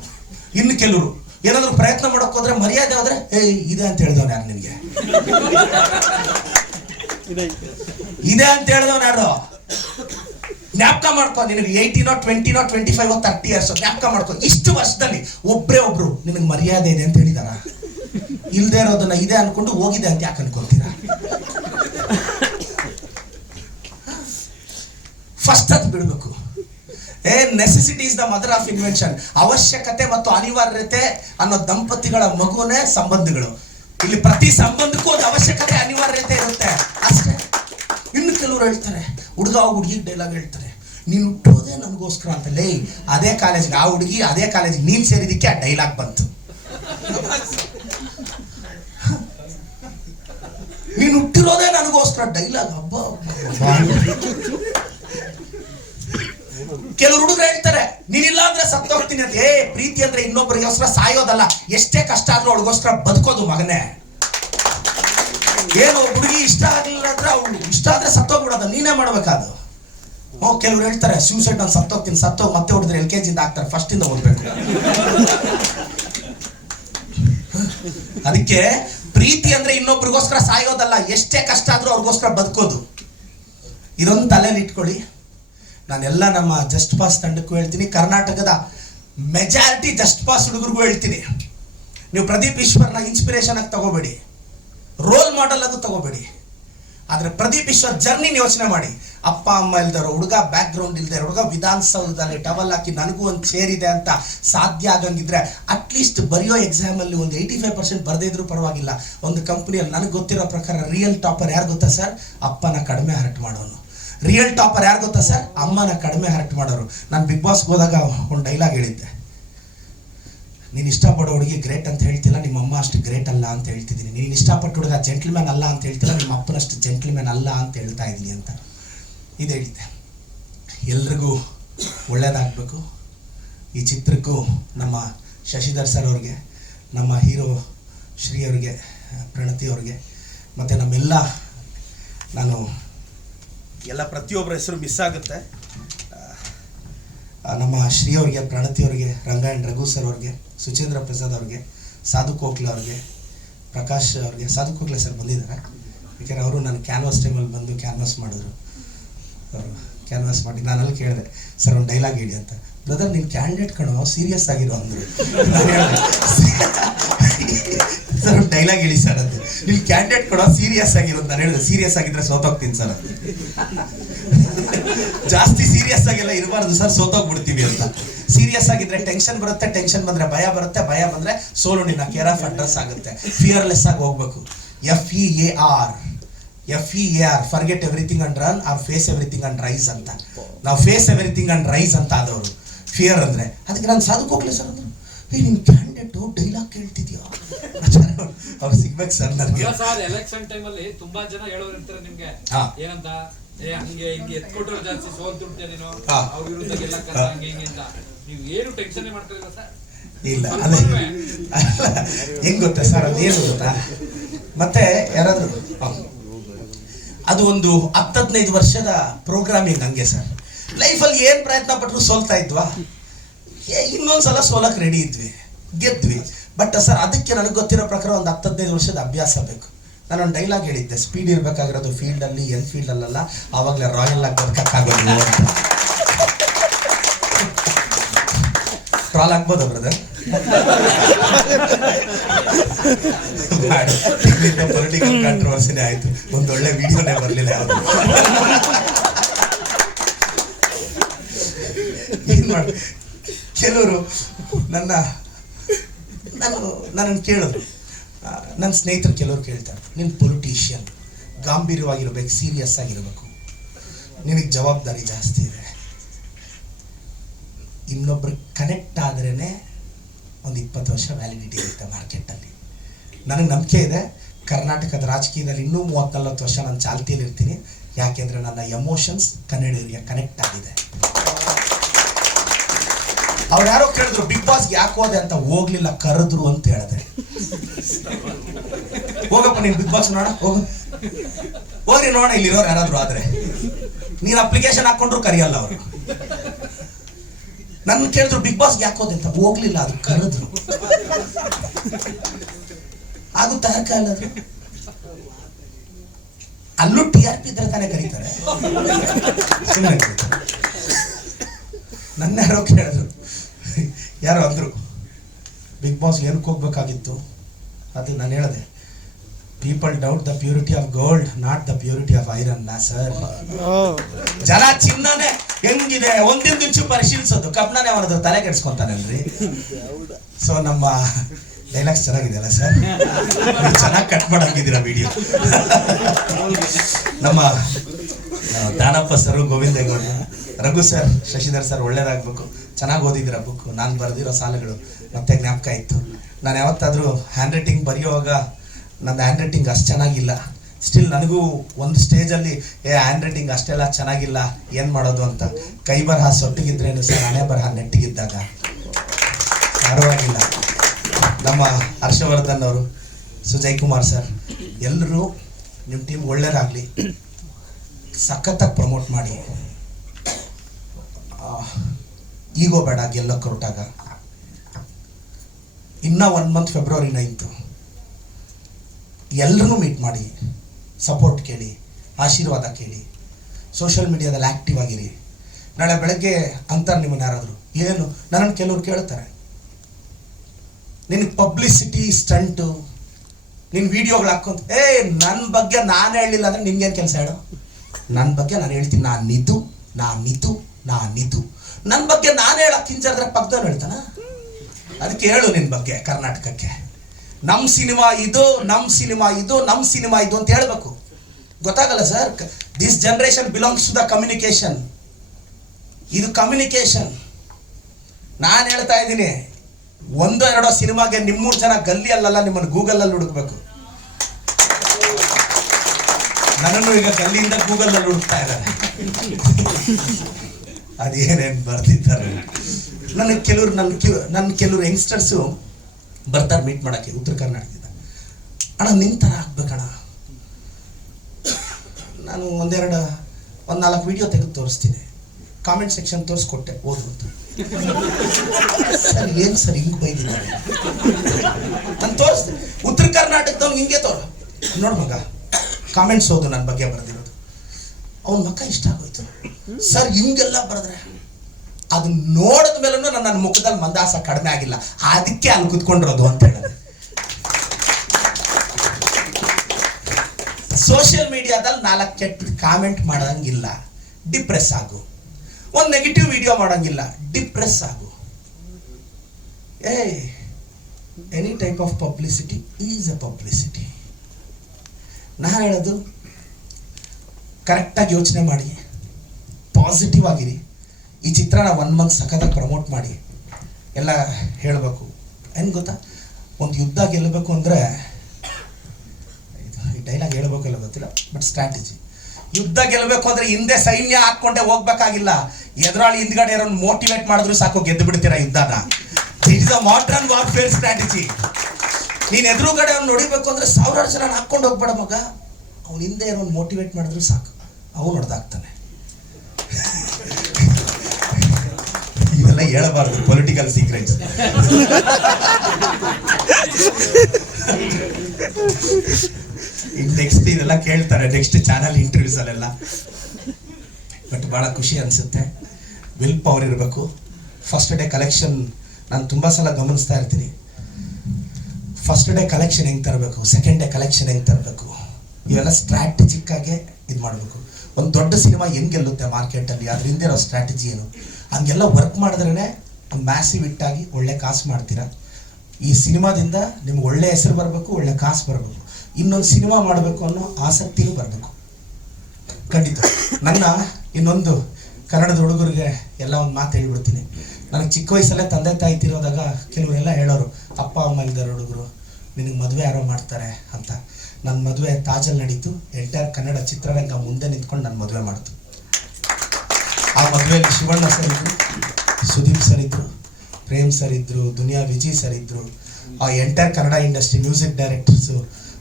ಇನ್ನು ಕೆಲವರು ಏನಾದರೂ ಪ್ರಯತ್ನ ಮಾಡೋಕೆ ಹೋದ್ರೆ ಮರ್ಯಾದೆ ಹೋದ್ರೆ ಇದೆ ಅಂತ ಹೇಳಿದವನು ಯಾರು ನಿನಗೆ? ಇದೆ ಅಂತ ಹೇಳಿದವನು ಯಾರು? ಜ್ಞಾಪಕ ಮಾಡ್ಕೊ. ನಿನಗೆ 18 20 25 30 ಇಯರ್ಸ್ ಜ್ಞಾಪಕ ಮಾಡ್ಕೊ. ಇಷ್ಟು ವರ್ಷದಲ್ಲಿ ಒಬ್ರು ನಿನಗೆ ಮರ್ಯಾದೆ ಇದೆ ಅಂತ ಹೇಳಿದಾರ? ಇಲ್ದೇ ಇರೋದನ್ನ ಇದೆ ಅನ್ಕೊಂಡು ಹೋಗಿದೆ ಅಂತ ಯಾಕೆ ಅನ್ಕೊಂತೀರಾ? ಫಸ್ಟ್ ಅದು ಬಿಡಬೇಕು. Necessity is the mother of invention. ಅವಶ್ಯಕತೆ ಮತ್ತು ಅನಿವಾರ್ಯತೆ ಅನ್ನೋ ದಂಪತಿಗಳ ಮಗುನೇ ಸಂಬಂಧಗಳು. ಇಲ್ಲಿ ಪ್ರತಿ ಸಂಬಂಧಕ್ಕೂ ಒಂದು ಅವಶ್ಯಕತೆ ಅನಿವಾರ್ಯತೆ ಇರುತ್ತೆ ಅಷ್ಟೇ. ಇನ್ನು ಕೆಲವರು ಹೇಳ್ತಾರೆ, ಹುಡುಗ ಹುಡುಗಿ ಡೈಲಾಗ್ ಹೇಳ್ತಾರೆ, ನೀನು ಹುಟ್ಟೋದೇ ನನಗೋಸ್ಕರ ಅಂತ. ಲೇ, ಅದೇ ಕಾಲೇಜ್ಗೆ ಆ ಹುಡುಗಿ ಅದೇ ಕಾಲೇಜಿಗೆ ನೀನ್ ಸೇರಿದಕ್ಕೆ ಆ ಡೈಲಾಗ್ ಬಂತು. ನೀನು ಹುಟ್ಟಿರೋದೇ ನನಗೋಸ್ಕರ ಡೈಲಾಗ್. ಹಬ್ಬ ಕೆಲವರು ಹುಡುಗರು ಹೇಳ್ತಾರೆ, ನೀನಿಲ್ಲ ಅಂದ್ರೆ ಸತ್ತೋಗ್ತೀನಿ ಅಂತ. ಪ್ರೀತಿ ಅಂದ್ರೆ ಇನ್ನೊಬ್ಬರಿಗೋಸ್ಕರ ಸಾಯೋದಲ್ಲ, ಎಷ್ಟೇ ಕಷ್ಟ ಆದ್ರೂ ಅವಳಿಗೋಸ್ಕರ ಬದುಕೋದು ಮಗನೇ. ಏನು ಹುಡುಗಿ ಇಷ್ಟ ಆಗ್ಲಿಲ್ಲ ಅಂದ್ರೆ ಅವಳು ಇಷ್ಟ ಆದ್ರೆ ಸತ್ತೋಗ್ಬಿಡೋದ, ನೀನೇ ಮಾಡ್ಬೇಕಾದ್ರು. ಕೆಲವ್ರು ಹೇಳ್ತಾರೆ, ಸೂಸೈಡ್ ನಾನು ಸತ್ತೋಗ್ತೀನಿ, ಸತ್ತೋಗ್ ಮತ್ತೆ ಹೊಡೆದ್ರೆ LKG ಇಂದ ಆಗ್ತಾರೆ, ಫಸ್ಟ್ ಇಂದ ಓದ್ಬೇಕು. ಅದಕ್ಕೆ ಪ್ರೀತಿ ಅಂದ್ರೆ ಇನ್ನೊಬ್ರಿಗೋಸ್ಕರ ಸಾಯೋದಲ್ಲ, ಎಷ್ಟೇ ಕಷ್ಟ ಆದ್ರೂ ಅವ್ರಿಗೋಸ್ಕರ ಬದುಕೋದು. ಇದೊಂದು ತಲೆಯಲ್ಲಿ ಇಟ್ಕೊಳ್ಳಿ. ನಾನೆಲ್ಲ ನಮ್ಮ ಜಸ್ಟ್ ಪಾಸ್ ತಂಡಕ್ಕೂ ಹೇಳ್ತೀನಿ, ಕರ್ನಾಟಕದ ಮೆಜಾರಿಟಿ ಜಸ್ಟ್ ಪಾಸ್ ಹುಡುಗರಿಗೂ ಹೇಳ್ತೀನಿ, ನೀವು ಪ್ರದೀಪ್ ಈಶ್ವರ್ನ ಇನ್ಸ್ಪಿರೇಷನ್ ಆಗಿ ತಗೋಬೇಡಿ, ರೋಲ್ ಮಾಡೆಲ್ ಅದು ತಗೋಬೇಡಿ. ಆದ್ರೆ ಪ್ರದೀಪ್ ಈಶ್ವರ್ ಜರ್ನಿ ಯೋಚನೆ ಮಾಡಿ. ಅಪ್ಪ ಅಮ್ಮ ಇಲ್ದಾರೋ ಹುಡುಗ, ಬ್ಯಾಕ್ ಗ್ರೌಂಡ್ ಇಲ್ದೇ ಹುಡುಗ, ವಿಧಾನಸೌಧದಲ್ಲಿ ಟವಲ್ ಹಾಕಿ ನನಗೂ ಒಂದು ಚೇರ್ ಇದೆ ಅಂತ ಸಾಧ್ಯ ಆಗಂಗಿದ್ರೆ ಅಟ್ಲೀಸ್ಟ್ ಬರೆಯೋ ಎಕ್ಸಾಮ್ ಅಲ್ಲಿ ಒಂದು 85% ಬರದೇ ಇದ್ರೂ ಪರವಾಗಿಲ್ಲ. ಒಂದು ಕಂಪನಿಯಲ್ಲಿ ನನಗೆ ಗೊತ್ತಿರೋ ಪ್ರಕಾರ ರಿಯಲ್ ಟಾಪರ್ ಯಾರು ಗೊತ್ತಾ ಸರ್? ಅಪ್ಪನ ಕಡಿಮೆ ಹರ್ಟ್ ಮಾಡೋನು. ರಿಯಲ್ ಟಾಪರ್ ಯಾರು ಗೊತ್ತಾ ಸರ್? ಅಮ್ಮನ ಕಡಿಮೆ ಹರ್ಟ್ ಮಾಡೋರು. ನಾನು ಬಿಗ್ ಬಾಸ್ಗೆ ಹೋದಾಗ ಒಂದು ಡೈಲಾಗ್ ಹೇಳಿದ್ದೆ, ನೀನು ಇಷ್ಟಪಡೋ ಹುಡುಗಿ ಗ್ರೇಟ್ ಅಂತ ಹೇಳ್ತಿಲ್ಲ, ನಿಮ್ಮ ಅಮ್ಮ ಅಷ್ಟು ಗ್ರೇಟ್ ಅಲ್ಲ ಅಂತ ಹೇಳ್ತಿದ್ದೀನಿ. ನೀನು ಇಷ್ಟಪಟ್ಟ ಹುಡುಗ ಜೆಂಟ್ಲ್ಮ್ಯಾನ್ ಅಲ್ಲ ಅಂತ ಹೇಳ್ತಿಲ್ಲ, ನಿಮ್ಮ ಅಪ್ಪನಷ್ಟು ಜೆಂಟ್ಲ್ಮ್ಯಾನ್ ಅಲ್ಲ ಅಂತ ಹೇಳ್ತಾ ಇದ್ದೀನಿ ಅಂತ ಇದು ಹೇಳಿದ್ದೆ. ಎಲ್ರಿಗೂ ಒಳ್ಳೇದಾಗಬೇಕು. ಈ ಚಿತ್ರಕ್ಕೂ ನಮ್ಮ ಶಶಿಧರ್ ಸರ್ ಅವ್ರಿಗೆ, ನಮ್ಮ ಹೀರೋ ಶ್ರೀ ಅವ್ರಿಗೆ, ಪ್ರಣತಿ ಅವ್ರಿಗೆ, ಮತ್ತು ನಮ್ಮೆಲ್ಲ ನಾನು ಎಲ್ಲ ಪ್ರತಿಯೊಬ್ಬರ ಹೆಸರು ಮಿಸ್ ಆಗುತ್ತೆ. ನಮ್ಮ ಶ್ರೀ ಅವ್ರಿಗೆ, ಪ್ರಣತಿ ಅವ್ರಿಗೆ, ರಂಗಾಯಣ್ ರಘು ಸರ್ ಅವ್ರಿಗೆ, ಸುಚೇಂದ್ರ ಪ್ರಸಾದ್ ಅವ್ರಿಗೆ, ಸಾಧು ಕೋಕ್ಲೆ ಅವ್ರಿಗೆ, ಪ್ರಕಾಶ್ ಅವ್ರಿಗೆ. ಸಾಧು ಕೋಕ್ಲೆ ಸರ್ ಬಂದಿದ್ದಾರೆ, ಯಾಕೆಂದರೆ ಅವರು ನನ್ನ ಕ್ಯಾನ್ವಾಸ್ ಟೈಮಲ್ಲಿ ಬಂದು ಕ್ಯಾನ್ವಾಸ್ ಮಾಡಿದ್ರು. ಅವರು ಕ್ಯಾನ್ವಾಸ್ ಮಾಡಿ ನಾನು ಅಲ್ಲಿ ಕೇಳಿದೆ, ಸರ್ ಒಂದು ಡೈಲಾಗ್ ಹೇಳಿ ಅಂತ. ಬ್ರದರ್ ನೀನು ಕ್ಯಾಂಡಿಡೇಟ್ ಕಣೋ, ಸೀರಿಯಸ್ ಆಗಿರೋ ಅಂದರು. ನಾನು ಹೇಳಿದೆ, ಸರ್ ಒಂದು ಡೈಲಾಗ್ ಹೇಳಿ ಸರ್ ಅಂತ. ನೀನು ಕ್ಯಾಂಡಿಡೇಟ್ ಕಣೋ, ಸೀರಿಯಸ್ ಆಗಿರೋದು. ನಾನು ಹೇಳಿದೆ, ಸೀರಿಯಸ್ ಆಗಿದ್ರೆ ಸೋತೋಗ್ತೀನಿ ಸರ್ ಅಂತ. ಜಾಸ್ತಿ ಸೀರಿಯಸ್ ಆಗಿಲ್ಲ ಇರಬಾರ್ದು ಸರ್, ಸೋತೋಗ್ಬಿಡ್ತೀವಿ ಅಂತ. ಸೀರಿಯಸ್ ಆಗಿದ್ರೆ ಟೆನ್ಷನ್ ಬರುತ್ತೆ, ಟೆನ್ಷನ್ ಬಂದ್ರೆ ಭಯ ಬರುತ್ತೆ, ಭಯ ಬಂದ್ರೆ ಸೋಲು ನಿನ್ನ ಕೇರ್ ಆಫ್ ಅಡ್ರೆಸ್ ಆಗುತ್ತೆ. ಫಿಯರ್ಲೆಸ್ ಆಗಿ ಹೋಗ್ಬೇಕು. FEAR forget everything and run or face everything and rise ಅಂತ. ನಾವು ಫೇಸ್ ಎವ್ರಿಥಿಂಗ್ ಅಂಡ್ ರೈಸ್ ಅಂತ ಆದವರು. ಫಿಯರ್ ಅಂದ್ರೆ ಅದಕ್ಕೆ ನಾನು ಸಾಧು ಕೋಕ್ಲೆ ಸರ್ ಅಂದ್ರು, ನಿನ್ ಕ್ಯಾಂಡಿಡೇಟು ಡೈಲಾಗ್ ಕೇಳ್ತಿದ್ಯಾ? ಅವ್ರು ಸಿಗ್ಬೇಕು ಸರ್ ನನಗೆ. ಎಲೆಕ್ಷನ್ ಟೈಮಲ್ಲಿ ತುಂಬಾ ಜನ ಹೇಳೋರು ಇರ್ತಾರೆ ನಿಮ್ಗೆ, ಏನಂತ ಹಂಗೆ ಹಿಂಗೆ ಎತ್ಕೊಟ್ಟರು ಜಾಸ್ತಿ ಸೋಲ್ತುಂಟೆ ನೀನು, ಅವ್ರ ವಿರುದ್ಧ ಗೆಲ್ಲಕ್ಕ ಹಂಗೆ ಹಿಂಗೆ ಅಂತ. ನೀವು ಏನು ಟೆನ್ಷನ್ ಮಾಡ್ತಿರಲ್ಲ ಸರ್? ಇಲ್ಲ, ಅದೇ ಹೆಂಗ್ ಗೊತ್ತಾ ಸರ್, ಅದೇನು ಗೊತ್ತಾ, ಮತ್ತೆ ಯಾರಾದ್ರೂ ಅದು ಒಂದು 10-15 ವರ್ಷದ ಪ್ರೋಗ್ರಾಮಿಂಗ್ ಹಂಗೆ ಸರ್. ಲೈಫಲ್ಲಿ ಏನು ಪ್ರಯತ್ನ ಪಟ್ಟರು ಸೋಲ್ತಾ ಇದ್ವಾ, ಇನ್ನೊಂದ್ಸಲ ಸೋಲಕ್ಕೆ ರೆಡಿ ಇದ್ವಿ, ಗೆದ್ವಿ. ಬಟ್ ಸರ್ ಅದಕ್ಕೆ ನನಗೆ ಗೊತ್ತಿರೋ ಪ್ರಕಾರ ಒಂದು 10-15 ವರ್ಷದ ಅಭ್ಯಾಸ ಬೇಕು. ನಾನೊಂದು ಡೈಲಾಗ್ ಹೇಳಿದ್ದೆ, ಸ್ಪೀಡ್ ಇರಬೇಕಾಗಿರೋದು ಫೀಲ್ಡಲ್ಲಿ, ಫೀಲ್ಡಲ್ಲ, ಆವಾಗಲೇ ರಾಯಲ್ ಆಗಿ ಬದುಕಕ್ಕಾಗೋದು ಅಂತ. ಟ್ರಾಲ್ ಆಗ್ಬೋದ ಬ್ರದರ್? ಪೊಲಿಟಿಕಲ್ ಕಾಂಟ್ರವರ್ಸಿನೇ ಆಯ್ತು, ಒಂದೊಳ್ಳೆ ವಿಡಿಯೋನೇ ಬರಲಿಲ್ಲ ಯಾವುದು. ಏನ್ ಮಾಡಿ ಕೆಲವರು ನನ್ನನ್ನು ಕೇಳಿದ್ರು, ನನ್ನ ಸ್ನೇಹಿತರು ಕೆಲವರು ಕೇಳ್ತಾರೆ, ನೀನು ಪೊಲಿಟಿಷಿಯನ್, ಗಾಂಭೀರ್ಯವಾಗಿರ್ಬೇಕು, ಸೀರಿಯಸ್ ಆಗಿರ್ಬೇಕು, ನಿನಗೆ ಜವಾಬ್ದಾರಿ ಜಾಸ್ತಿ ಇದೆ, ಇನ್ನೊಬ್ರು ಕನೆಕ್ಟ್ ಆದ್ರೇ ಒಂದು 20 ವರ್ಷ ವ್ಯಾಲಿಡಿಟಿ ಇರುತ್ತೆ ಮಾರ್ಕೆಟಲ್ಲಿ. ನನಗೆ ನಂಬಿಕೆ ಇದೆ, ಕರ್ನಾಟಕದ ರಾಜಕೀಯದಲ್ಲಿ ಇನ್ನೂ 30-40 ವರ್ಷ ನಾನು ಚಾಲ್ತಿಯಲ್ಲಿ ಇರ್ತೀನಿ. ಯಾಕೆಂದರೆ ನನ್ನ ಎಮೋಷನ್ಸ್ ಕನ್ನಡಿಗರಿಗೆ ಕನೆಕ್ಟ್ ಆಗಿದೆ. ಅವ್ರು ಯಾರೋ ಕೇಳಿದ್ರು ಬಿಗ್ ಬಾಸ್ಗೆ ಯಾಕೆ ಹೋದೆ ಅಂತ. ಹೋಗ್ಲಿಲ್ಲ, ಕರೆದ್ರು ಅಂತ ಹೇಳಿದೆ. ಹೋಗಪ್ಪ ನೀನು ಬಿಗ್ ಬಾಸ್ ನೋಡ, ಹೋಗ್ರಿ ನೋಡ, ಇಲ್ಲಿರೋರು ಯಾರಾದ್ರು ಆದ್ರೆ. ನೀನು ಅಪ್ಲಿಕೇಶನ್ ಹಾಕೊಂಡ್ರು ಕರೆಯಲ್ಲ ಅವರು. ನನ್ನ ಕೇಳಿದ್ರು ಬಿಗ್ ಬಾಸ್ಗೆ ಯಾಕೆ ಹೋದೆ ಅಂತ. ಹೋಗ್ಲಿಲ್ಲ, ಅದು ಕರೆದ್ರು. ಆಗುತ್ತಾ ಅಲ್ಲ, ಅಲ್ಲೂ TRP ಇದ್ರೆ ತಾನೇ ಕರೀತಾರೆ. ನನ್ನ ಯಾರೋ ಕೇಳಿದ್ರು, ಯಾರೋ ಅಂದ್ರು ಬಿಗ್ ಬಾಸ್ ಏನಕ್ಕೆ ಹೋಗ್ಬೇಕಾಗಿತ್ತು. ಅದು ನಾನು ಹೇಳಿದೆ, people doubt the purity of gold, not the purity of iron. Sir ಜನ ಚಿನ್ನನೇ ಹೆಂಗಿದೆ ಒಂದಿಂಚು ಪರಿಶೀಲಿಸೋದು, ಕಬ್ಣನೇ ಅವನದು ತಲೆ ಕೆಡ್ಸ್ಕೊಂತಾನಲ್ರಿ. ಸೊ ನಮ್ಮ ಡೈಲಾಗ್ಸ್ ಚೆನ್ನಾಗಿದೆಯಲ್ಲ ಸರ್, ಚೆನ್ನಾಗಿ ಕಟ್ ಮಾಡಂಗಿದ್ದೀರಾ ವಿಡಿಯೋ. ನಮ್ಮ Danappa sir, Govinda Gowda, Raghu sir, Shashidhar sir ಒಳ್ಳೇದಾಗಬೇಕು. ಚೆನ್ನಾಗಿ ಓದಿದ್ದೀರ ಬುಕ್. ನಾನು ಬರೆದಿರೋ ಸಾಲುಗಳು ಮತ್ತೆ ಜ್ಞಾಪಕ ಇತ್ತು. ನಾನು ಯಾವತ್ತಾದರೂ ಹ್ಯಾಂಡ್ ರೈಟಿಂಗ್ ಬರೆಯುವಾಗ ನನ್ನ ಹ್ಯಾಂಡ್ ರೈಟಿಂಗ್ ಅಷ್ಟು ಚೆನ್ನಾಗಿಲ್ಲ. ಸ್ಟಿಲ್ ನನಗೂ ಒಂದು ಸ್ಟೇಜಲ್ಲಿ ಹ್ಯಾಂಡ್ ರೈಟಿಂಗ್ ಅಷ್ಟೆಲ್ಲ ಚೆನ್ನಾಗಿಲ್ಲ, ಏನು ಮಾಡೋದು ಅಂತ. ಕೈ ಬರಹ ಸೊಟ್ಟಿಗಿದ್ರೇನು ಸರ್, ಹಣೆ ಬರಹ ನೆಟ್ಟಿಗಿದ್ದಾಗ ಪರವಾಗಿಲ್ಲ. ನಮ್ಮ ಹರ್ಷವರ್ಧನ್ ಅವರು, ಸುಜಯ್ ಕುಮಾರ್ ಸರ್, ಎಲ್ಲರೂ ನಿಮ್ಮ ಟೀಮ್ ಒಳ್ಳೇದಾಗಲಿ, ಸಖತ್ತಾಗಿ ಪ್ರಮೋಟ್ ಮಾಡಿ. ಈಗೋ ಬೇಡ, ಗೆಲ್ಲೋಕೆ ಹೊರಟಾಗ. ಇನ್ನೂ 1 ಮಂತ್, ಫೆಬ್ರವರಿ 9 ಎಲ್ಲರೂ ಮೀಟ್ ಮಾಡಿ, ಸಪೋರ್ಟ್ ಕೇಳಿ, ಆಶೀರ್ವಾದ ಕೇಳಿ, ಸೋಷಿಯಲ್ ಮೀಡಿಯಾದಲ್ಲಿ ಆ್ಯಕ್ಟಿವ್ ಆಗಿರಿ. ನಾಳೆ ಬೆಳಗ್ಗೆ ಅಂತಾರೆ ನಿಮ್ಮನ್ನು ಯಾರಾದರೂ, ಏನು ನನ್ನನ್ನು ಕೆಲವ್ರು ಕೇಳ್ತಾರೆ, ನಿನಗೆ ಪಬ್ಲಿಸಿಟಿ ಸ್ಟಂಟು, ನಿನ್ನ ವೀಡಿಯೋಗಳು ಹಾಕೊಂತ, ನನ್ನ ಬಗ್ಗೆ ನಾನು ಹೇಳಲಿಲ್ಲ ಅಂದರೆ ನಿನ್ಗೇನು ಕೆಲಸ ಹೇಳು? ನನ್ನ ಬಗ್ಗೆ ನಾನು ಹೇಳ್ತೀನಿ, ನಾನಿದು. ನನ್ನ ಬಗ್ಗೆ ನಾನು ಹೇಳಕ್ಕೆ ಹಿಂಜರಿದ್ರೆ ಪಕ್ಕದವ್ರು ಹೇಳ್ತಾನ? ಅದಕ್ಕೆ ಹೇಳು ನಿನ್ನ ಬಗ್ಗೆ ಕರ್ನಾಟಕಕ್ಕೆ. ನಮ್ಮ ಸಿನಿಮಾ ಇದು ಅಂತ ಹೇಳ್ಬೇಕು. ಗೊತ್ತಾಗಲ್ಲ sir, this generation belongs to the communication. ಇದು ಕಮ್ಯುನಿಕೇಶನ್. ನಾನು ಹೇಳ್ತಾ ಇದ್ದೀನಿ, 1-2 ಸಿನಿಮಾಗೆ 3 ಜನ ಗಲ್ಲಿಯಲ್ಲ ನಿಮ್ಮನ್ನು ಗೂಗಲಲ್ಲಿ ಹುಡುಕ್ಬೇಕು. ನನ್ನನ್ನು ಈಗ ಗಲ್ಲಿಯಿಂದ ಗೂಗಲಲ್ಲಿ ಹುಡುಕ್ತಾ ಇದ್ದಾರೆ. ಅದೇನೇನು ಬರ್ತಿದ್ದಾರೆ. ನನಗೆ ಕೆಲವರು ಯಂಗ್ಸ್ಟರ್ಸು ಬರ್ತಾರೆ ಮೀಟ್ ಮಾಡೋಕ್ಕೆ ಉತ್ತರ ಕರ್ನಾಟಕದಿಂದ. ಅಣ್ಣ ನಿನ್ನ ಥರ ಆಗ್ಬೇಕಣ್ಣ. ನಾನು 1-4 ವಿಡಿಯೋ ತೆಗೆದು ತೋರಿಸ್ತೀನಿ, ಕಾಮೆಂಟ್ ಸೆಕ್ಷನ್ ತೋರಿಸ್ಕೊಟ್ಟೆ, ಓದು ಅಂತ. ಸರ್ ಏನು ಸರ್ ಹಿಂಗೆ ಬೈದಿದ್ದಾರೆ? ನಾನು ತೋರಿಸ್ತೀನಿ, ಉತ್ತರ ಕರ್ನಾಟಕದವ್ನು ಹಿಂಗೆ ನೋಡು ಮಗ, ಕಾಮೆಂಟ್ಸ್ ಓದು ನನ್ನ ಬಗ್ಗೆ ಬರೆದಿರೋದು. ಅವನ ಮಕ್ಕ ಇಷ್ಟ ಆಗೋಯ್ತು ಸರ್, ಹಿಂಗೆಲ್ಲ ಬರೆದ್ರೆ. ಅದು ನೋಡಿದ ಮೇಲೂ ನನ್ನ ಮುಖದಲ್ಲಿ ಮಂದಾಸ ಕಡಿಮೆ ಆಗಿಲ್ಲ, ಅದಕ್ಕೆ ಅಲ್ಲಿ ಕುತ್ಕೊಂಡಿರೋದು ಅಂತ ಹೇಳಿದೆ. ಸೋಷಿಯಲ್ ಮೀಡಿಯಾದಲ್ಲಿ 4 ಕೆಟ್ಟ ಕಾಮೆಂಟ್ ಮಾಡೋಂಗಿಲ್ಲ, ಡಿಪ್ರೆಸ್ ಆಗು. ಒಂದು ನೆಗೆಟಿವ್ ವಿಡಿಯೋ ಮಾಡೋಂಗಿಲ್ಲ, ಡಿಪ್ರೆಸ್ ಆಗು. Any type of publicity is A publicity. ನಾನು ಹೇಳೋದು, ಕರೆಕ್ಟಾಗಿ ಯೋಚನೆ ಮಾಡಿ, ಪಾಸಿಟಿವ್ ಆಗಿರಿ. ಈ ಚಿತ್ರನ 1 ಮಂತ್ ಸಖತ್ತಾಗಿ ಪ್ರಮೋಟ್ ಮಾಡಿ ಎಲ್ಲ ಹೇಳಬೇಕು. ಏನು ಗೊತ್ತಾ, ಒಂದು ಯುದ್ಧ ಗೆಲ್ಲಬೇಕು ಅಂದರೆ, ಈ ಡೈಲಾಗ್ ಹೇಳಬೇಕು ಎಲ್ಲ ಗೊತ್ತಿಲ್ಲ, ಬಟ್ ಸ್ಟ್ರಾಟಜಿ. ಯುದ್ಧ ಗೆಲ್ಲಬೇಕು ಅಂದರೆ ಹಿಂದೆ ಸೈನ್ಯ ಹಾಕ್ಕೊಂಡೆ ಹೋಗ್ಬೇಕಾಗಿಲ್ಲ, ಎದುರಾಳಿ ಹಿಂದ್ಗಡೆ ಇರೋ ಮೋಟಿವೇಟ್ ಮಾಡಿದ್ರು ಸಾಕು, ಗೆದ್ದು ಬಿಡ್ತೀರಾ ಯುದ್ಧನ. It is a modern warfare strategy. ನೀನು ಎದುರುಗಡೆ ಅವ್ನು ನೋಡಿಬೇಕು ಅಂದರೆ 1000 ಜನ ಹಾಕ್ಕೊಂಡು ಹೋಗ್ಬೇಡ ಮಗ, ಅವ್ನು ಹಿಂದೆ ಇರೋ ಮೋಟಿವೇಟ್ ಮಾಡಿದ್ರು ಸಾಕು, ಅವನು ಹೊಡೆದಾಗ್ತಾನೆ. ಇವೆಲ್ಲ ಹೇಳಬಾರ್ದು, ಪೊಲಿಟಿಕಲ್ ಸೀಕ್ರೆಟ್ಸ್. ನೆಕ್ಸ್ಟ್ ಇದೆಲ್ಲ ಕೇಳ್ತಾರೆ, ನೆಕ್ಸ್ಟ್ ಚಾನಲ್ ಇಂಟರ್ವ್ಯೂಸ್ ಅಲ್ಲೆಲ್ಲ. ಬಟ್ ಭಾಳ ಖುಷಿ ಅನಿಸುತ್ತೆ. ವಿಲ್ ಪವರ್ ಇರಬೇಕು. ಫಸ್ಟ್ ಡೇ ಕಲೆಕ್ಷನ್ ನಾನು ತುಂಬ ಸಲ ಗಮನಿಸ್ತಾ ಇರ್ತೀನಿ. ಫಸ್ಟ್ ಡೇ ಕಲೆಕ್ಷನ್ ಹೆಂಗೆ ತರಬೇಕು, ಸೆಕೆಂಡ್ ಡೇ ಕಲೆಕ್ಷನ್ ಹೆಂಗೆ ತರಬೇಕು, ಇವೆಲ್ಲ ಸ್ಟ್ರಾಟಜಿಕ್ ಆಗಿ ಇದು ಮಾಡಬೇಕು. ಒಂದು ದೊಡ್ಡ ಸಿನಿಮಾ ಹೆಂಗೆ ಗೆಲ್ಲುತ್ತೆ ಮಾರ್ಕೆಟಲ್ಲಿ, ಅದ್ರ ಹಿಂದೆ ಇರೋ ಸ್ಟ್ರಾಟಜಿ ಏನು, ಹಂಗೆಲ್ಲ ವರ್ಕ್ ಮಾಡಿದ್ರೇ ಮ್ಯಾಸಿವ್ ಹಿಟ್ಟಾಗಿ ಒಳ್ಳೆ ಕಾಸು ಮಾಡ್ತೀರಾ. ಈ ಸಿನಿಮಾದಿಂದ ನಿಮ್ಗೆ ಒಳ್ಳೆ ಹೆಸರು ಬರಬೇಕು, ಒಳ್ಳೆ ಕಾಸು ಬರಬೇಕು, ಇನ್ನೊಂದು ಸಿನಿಮಾ ಮಾಡಬೇಕು ಅನ್ನೋ ಆಸಕ್ತಿನೂ ಬರಬೇಕು. ಖಂಡಿತ. ನನ್ನ ಇನ್ನೊಂದು ಕನ್ನಡದ ಹುಡುಗರಿಗೆ ಎಲ್ಲ ಒಂದು ಮಾತು ಹೇಳ್ಬಿಡ್ತೀನಿ. ನನಗೆ ಚಿಕ್ಕ ವಯಸ್ಸಲ್ಲೇ ತಂದೆ ತಾಯಿ ತಿರೋದಾಗ ಕೆಲವರೆಲ್ಲ ಹೇಳೋರು, ಅಪ್ಪ ಅಮ್ಮ ಇಲ್ದಾರ ಹುಡುಗರು, ನಿನಗೆ ಮದುವೆ ಯಾರೋ ಮಾಡ್ತಾರೆ ಅಂತ. ನನ್ನ ಮದುವೆ ತಾಜಲ್ಲಿ ನಡೀತು. ಎಂಟೈರ್ ಕನ್ನಡ ಚಿತ್ರರಂಗ ಮುಂದೆ ನಿಂತ್ಕೊಂಡು ನನ್ನ ಮದುವೆ ಮಾಡ್ತು. ಆ ಮದುವೆಯಲ್ಲಿ ಶಿವಣ್ಣ ಸರ್ ಇದ್ರು, ಸುದೀಪ್ ಸರ್ ಇದ್ರು, ಪ್ರೇಮ್ ಸರ್ ಇದ್ರು, ದುನಿಯಾ ವಿಜಯ್ ಸರ್ ಇದ್ರು. ಆ entire Kannada industry music directors,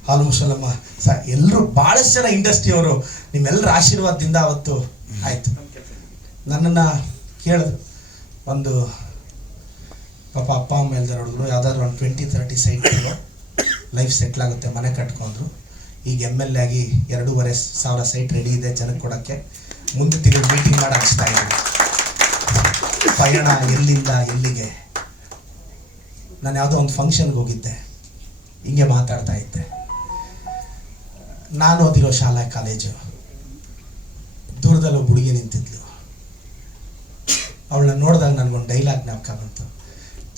ಹಾಲುಮುಸಲಮ್ಮ ಸರ್, ಎಲ್ಲರೂ ಭಾಳಷ್ಟು ಜನ ಇಂಡಸ್ಟ್ರಿಯವರು ನಿಮ್ಮೆಲ್ಲರ ಆಶೀರ್ವಾದದಿಂದ ಅವತ್ತು ಆಯಿತು. ನನ್ನನ್ನು ಕೇಳಿದ್ರು, ಒಂದು ಪಾಪ ಅಪ್ಪ ಅಮ್ಮ ಇಲ್ದಾರ ಹುಡುಗರು ಯಾವುದಾದ್ರು ಒಂದು 20-30 ಸೈಟ್ ಲೈಫ್ ಸೆಟ್ಲ್ ಆಗುತ್ತೆ, ಮನೆ ಕಟ್ಕೊಂಡ್ರು. ಈಗ MLA ಆಗಿ 2,500 ಸೈಟ್ ರೆಡಿ ಇದೆ ಜನಕ್ಕೆ ಕೊಡೋಕ್ಕೆ. ಮುಂದೆ ತಿರುಗಿ ಮೀಟಿಂಗ್ ಮಾಡಿ ಹಚ್ತಾ ಇದ್ದೀನಿ. ಪಯಣ ಎಲ್ಲಿಂದ ಎಲ್ಲಿಗೆ. ನಾನು ಯಾವುದೋ ಒಂದು ಫಂಕ್ಷನ್ಗೆ ಹೋಗಿದ್ದೆ, ಹಿಂಗೆ ಮಾತಾಡ್ತಾ ಇದ್ದೆ. ನಾನು ಓದಿರೋ ಶಾಲಾ ಕಾಲೇಜು, ದೂರದಲ್ಲಿ ಒಬ್ಬ ಹುಡುಗಿ ನಿಂತಿದ್ಲು. ಅವಳನ್ನ ನೋಡಿದಾಗ ನನಗೊಂದು ಡೈಲಾಗ್ ಜ್ಞಾಪಕ ಬಂತು.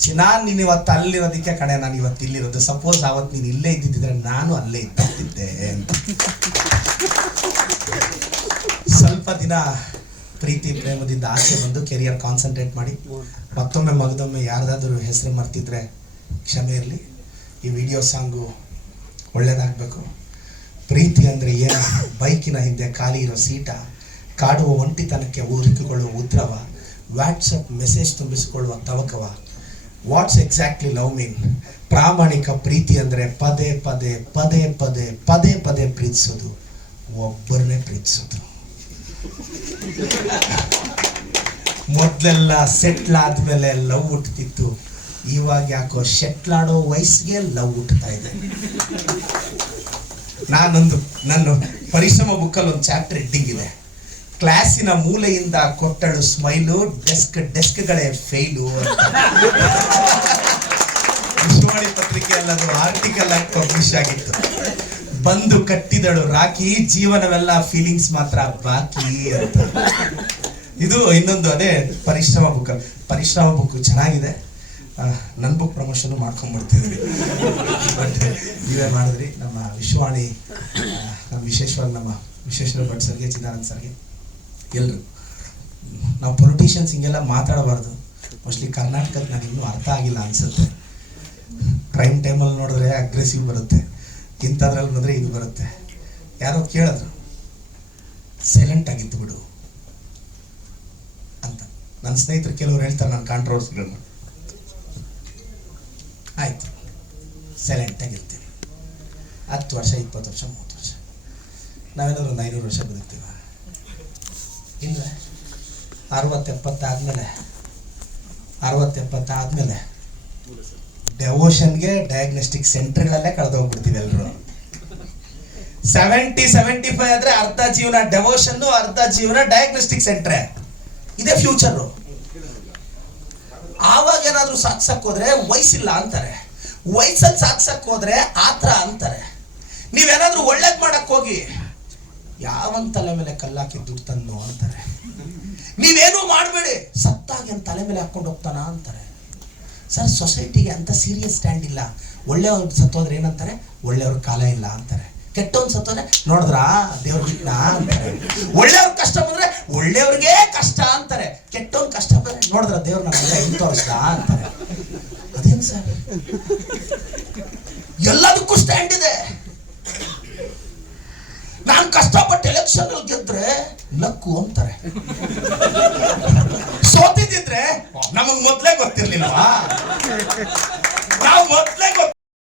ಚಿನ್ನ ನೀನು ಇವತ್ತು ಅಲ್ಲಿರೋದಕ್ಕೆ ಕಣೆ ನಾನು ಇವತ್ತು ಇಲ್ಲಿರೋದು. ಸಪೋಸ್ ಅವತ್ತು ನೀನು ಇಲ್ಲೇ ಇದ್ದಿದ್ದರೆ ನಾನು ಅಲ್ಲೇ ಇದ್ದಿದ್ದೆ. ಸ್ವಲ್ಪ ದಿನ ಪ್ರೀತಿ ಪ್ರೇಮದಿಂದ ಆಚೆ ಬಂದು ಕೆರಿಯರ್ ಕಾನ್ಸಂಟ್ರೇಟ್ ಮಾಡಿ ಮತ್ತೊಮ್ಮೆ ಮಗದೊಮ್ಮೆ ಯಾರ್ದಾದ್ರೂ ಹೆಸರು ಮರ್ತಿದ್ರೆ ಕ್ಷಮೆ ಇರಲಿ. ಈ ವಿಡಿಯೋ ಸಾಂಗು ಒಳ್ಳೇದಾಗಬೇಕು. ಪ್ರೀತಿ ಅಂದರೆ ಏನು? ಬೈಕಿನ ಹಿಂದೆ ಖಾಲಿ ಇರೋ ಸೀಟ, ಕಾಡುವ ಒಂಟಿತನಕ್ಕೆ ಹುಡುಕಿಕೊಳ್ಳುವ ಉದ್ರವ, ವಾಟ್ಸಪ್ ಮೆಸೇಜ್ ತುಂಬಿಸಿಕೊಳ್ಳುವ ತವಕವ. What's exactly love mean? ಪ್ರಾಮಾಣಿಕ ಪ್ರೀತಿ ಅಂದರೆ ಪದೇ ಪದೇ ಪದೇ ಪದೇ ಪದೇ ಪದೇ ಪ್ರೀತಿಸೋದು, ಒಬ್ಬರನ್ನೇ ಪ್ರೀತಿಸೋದು. ಮೊದಲೆಲ್ಲ ಸೆಟ್ಲ್ ಆದ್ಮೇಲೆ ಲವ್ ಹುಟ್ಟುತ್ತಿತ್ತು, ಇವಾಗ ಯಾಕೋ ಶೆಟ್ಲಾಡೋ ವಯಸ್ಸಿಗೆ ಲವ್ ಹುಟ್ಟುತ್ತಾ ಇದೆ. ನನ್ನ ಪರಿಶ್ರಮ ಬುಕ್ಕಲ್ಲಿ ಒಂದು ಚಾಪ್ಟರ್ ಹೆಡ್ಡಿಂಗ್ ಇದೆ, ಕ್ಲಾಸಿನ ಮೂಲೆಯಿಂದ ಕೊಟ್ಟಳು ಸ್ಮೈಲು, ಡೆಸ್ಕ್ಗಳೇ ಫೇಲು ಅಂತ. ವಿಶ್ವಾಣಿ ಪತ್ರಿಕೆಯಲ್ಲದು ಆರ್ಟಿಕಲ್ ಆಗಿ ಪಬ್ಲಿಷ್ ಆಗಿತ್ತು. ಬಂದು ಕಟ್ಟಿದಳು ರಾಖಿ, ಜೀವನವೆಲ್ಲ ಫೀಲಿಂಗ್ಸ್ ಮಾತ್ರ ಬಾಕಿ ಅಂತ. ಇದು ಇನ್ನೊಂದು ಅದೇ ಪರಿಶ್ರಮ ಬುಕ್ ಚೆನ್ನಾಗಿದೆ. ನನ್ನ ಬುಕ್ ಪ್ರಮೋಷನ್ ಮಾಡ್ಕೊಂಡ್ಬಿಡ್ತಿದ್ವಿ, ಬಟ್ ನೀವೇ ಮಾಡಿದ್ರಿ. ನಮ್ಮ ವಿಶ್ವಾಣಿ, ನಮ್ಮ ವಿಶೇಷವಾಗಿ ನಮ್ಮ ವಿಶ್ವೇಶ್ವರ ಭಟ್ ಸರ್ಗೆ, ಚಿದಾನಂದ್ ಸರ್ಗೆ, ಎಲ್ಲರೂ. ನಾವು ಪೊಲಿಟಿಷಿಯನ್ಸ್ ಹಿಂಗೆಲ್ಲ ಮಾತಾಡಬಾರ್ದು. ಮೋಸ್ಟ್ಲಿ ಕರ್ನಾಟಕದ ನನಗೆ ಇನ್ನೂ ಅರ್ಥ ಆಗಿಲ್ಲ ಅನ್ಸುತ್ತೆ. ಪ್ರೈಮ್ ಟೈಮಲ್ಲಿ ನೋಡಿದ್ರೆ ಅಗ್ರೆಸಿವ್ ಬರುತ್ತೆ, ಇಂಥದ್ರಲ್ಲಿ ಬಂದರೆ ಇದು ಬರುತ್ತೆ. ಯಾರೋ ಕೇಳಿದ್ರು, ಸೈಲೆಂಟ್ ಆಗಿತ್ತು ಬಿಡು ಅಂತ. ನನ್ನ ಸ್ನೇಹಿತರು ಕೆಲವರು ಹೇಳ್ತಾರೆ ನನ್ನ ಕಾಂಟ್ರವರ್ಸಿಗಳನ್ನ. ಆಯ್ತು, ಸೈಲೆಂಟ್ ಆಗಿರ್ತೀನಿ. 10 ವರ್ಷ, 20 ವರ್ಷ, 30 ವರ್ಷ, ನಾವೇನಾದ್ರು ಒಂದು 500 ವರ್ಷ ಬದುಕ್ತೀವ? ಇಲ್ಲ. 60-70 ಆದ್ಮೇಲೆ ಡೆವೋಷನ್ಗೆ ಡಯಾಗ್ನೋಸ್ಟಿಕ್ ಸೆಂಟರ್ಗಳಲ್ಲೇ ಕಳೆದೋಗ್ಬಿಡ್ತೀವಿ ಎಲ್ಲರೂ. 70-75 ಆದ್ರೆ ಅರ್ಧ ಜೀವನ ಡೆವೋಷನ್, ಅರ್ಧ ಜೀವನ ಡಯಾಗ್ನೋಸ್ಟಿಕ್ ಸೆಂಟ್ರೆ. ಇದೇ ಫ್ಯೂಚರು. ಆವಾಗ ಏನಾದ್ರು ಸಾಕ್ಸಕ್ ಹೋದ್ರೆ ವಯಸ್ಸಿಲ್ಲ ಅಂತಾರೆ, ವಯಸ್ಸಲ್ಲಿ ಸಾಕ್ಸಕ್ ಹೋದ್ರೆ ಆತ್ರ ಅಂತಾರೆ. ನೀವೇನಾದ್ರೂ ಒಳ್ಳೇದ್ ಮಾಡಕ್ ಹೋಗಿ ಯಾವನ್ ತಲೆ ಮೇಲೆ ಕಲ್ಲಾಕಿ ದುಡ್ಡು ತಂದು ಅಂತಾರೆ. ನೀವೇನು ಮಾಡಬೇಡಿ, ಸತ್ತಾಗಿ ತಲೆ ಮೇಲೆ ಹಾಕೊಂಡು ಹೋಗ್ತಾನ ಅಂತಾರೆ. ಸರ್, ಸೊಸೈಟಿಗೆ ಅಂತ ಸೀರಿಯಸ್ ಸ್ಟ್ಯಾಂಡ್ ಇಲ್ಲ. ಒಳ್ಳೆಯವ್ರು ಸತ್ತೋದ್ರೆ ಏನಂತಾರೆ? ಒಳ್ಳೆಯವ್ರ ಕಾಲ ಇಲ್ಲ ಅಂತಾರೆ. ಕೆಟ್ಟವ್ನು ಸತ್ತೋದ್ರೆ ನೋಡಿದ್ರಾ ದೇವ್ರ ಬಿಟ್ನಾ ಅಂತಾರೆ. ಒಳ್ಳೆಯವ್ರ ಕಷ್ಟ ಬಂದ್ರೆ ಒಳ್ಳೆಯವ್ರಿಗೆ ಕಷ್ಟ ಅಂತಾರೆ. ಕೆಟ್ಟವ್ನ ಕಷ್ಟ ಬಂದ್ರೆ ನೋಡಿದ್ರ ದೇವ್ರ ನಮ್ಮೆಲ್ಲ ಹೆಂಗ್ ತೋರಿಸ್ತಾ ಅಂತಾರೆ. ಅದೇನು ಸರ್? ಎಲ್ಲದಕ್ಕೂ ಸ್ಟ್ಯಾಂಡ್ ಇದೆ. ನಾನು ಕಷ್ಟಪಟ್ಟು ಎಲೆಕ್ಷನ್ ಗೆದ್ರೆ ಲಕ್ಕು ಅಂತಾರೆ. ಸೋತಿದ್ರೆ ನಮಗ್ ಮೊದ್ಲೇ ಗೊತ್ತಿರ್ಲಿಲ್ವಾ? ನಾವು ಮೊದ್ಲೇ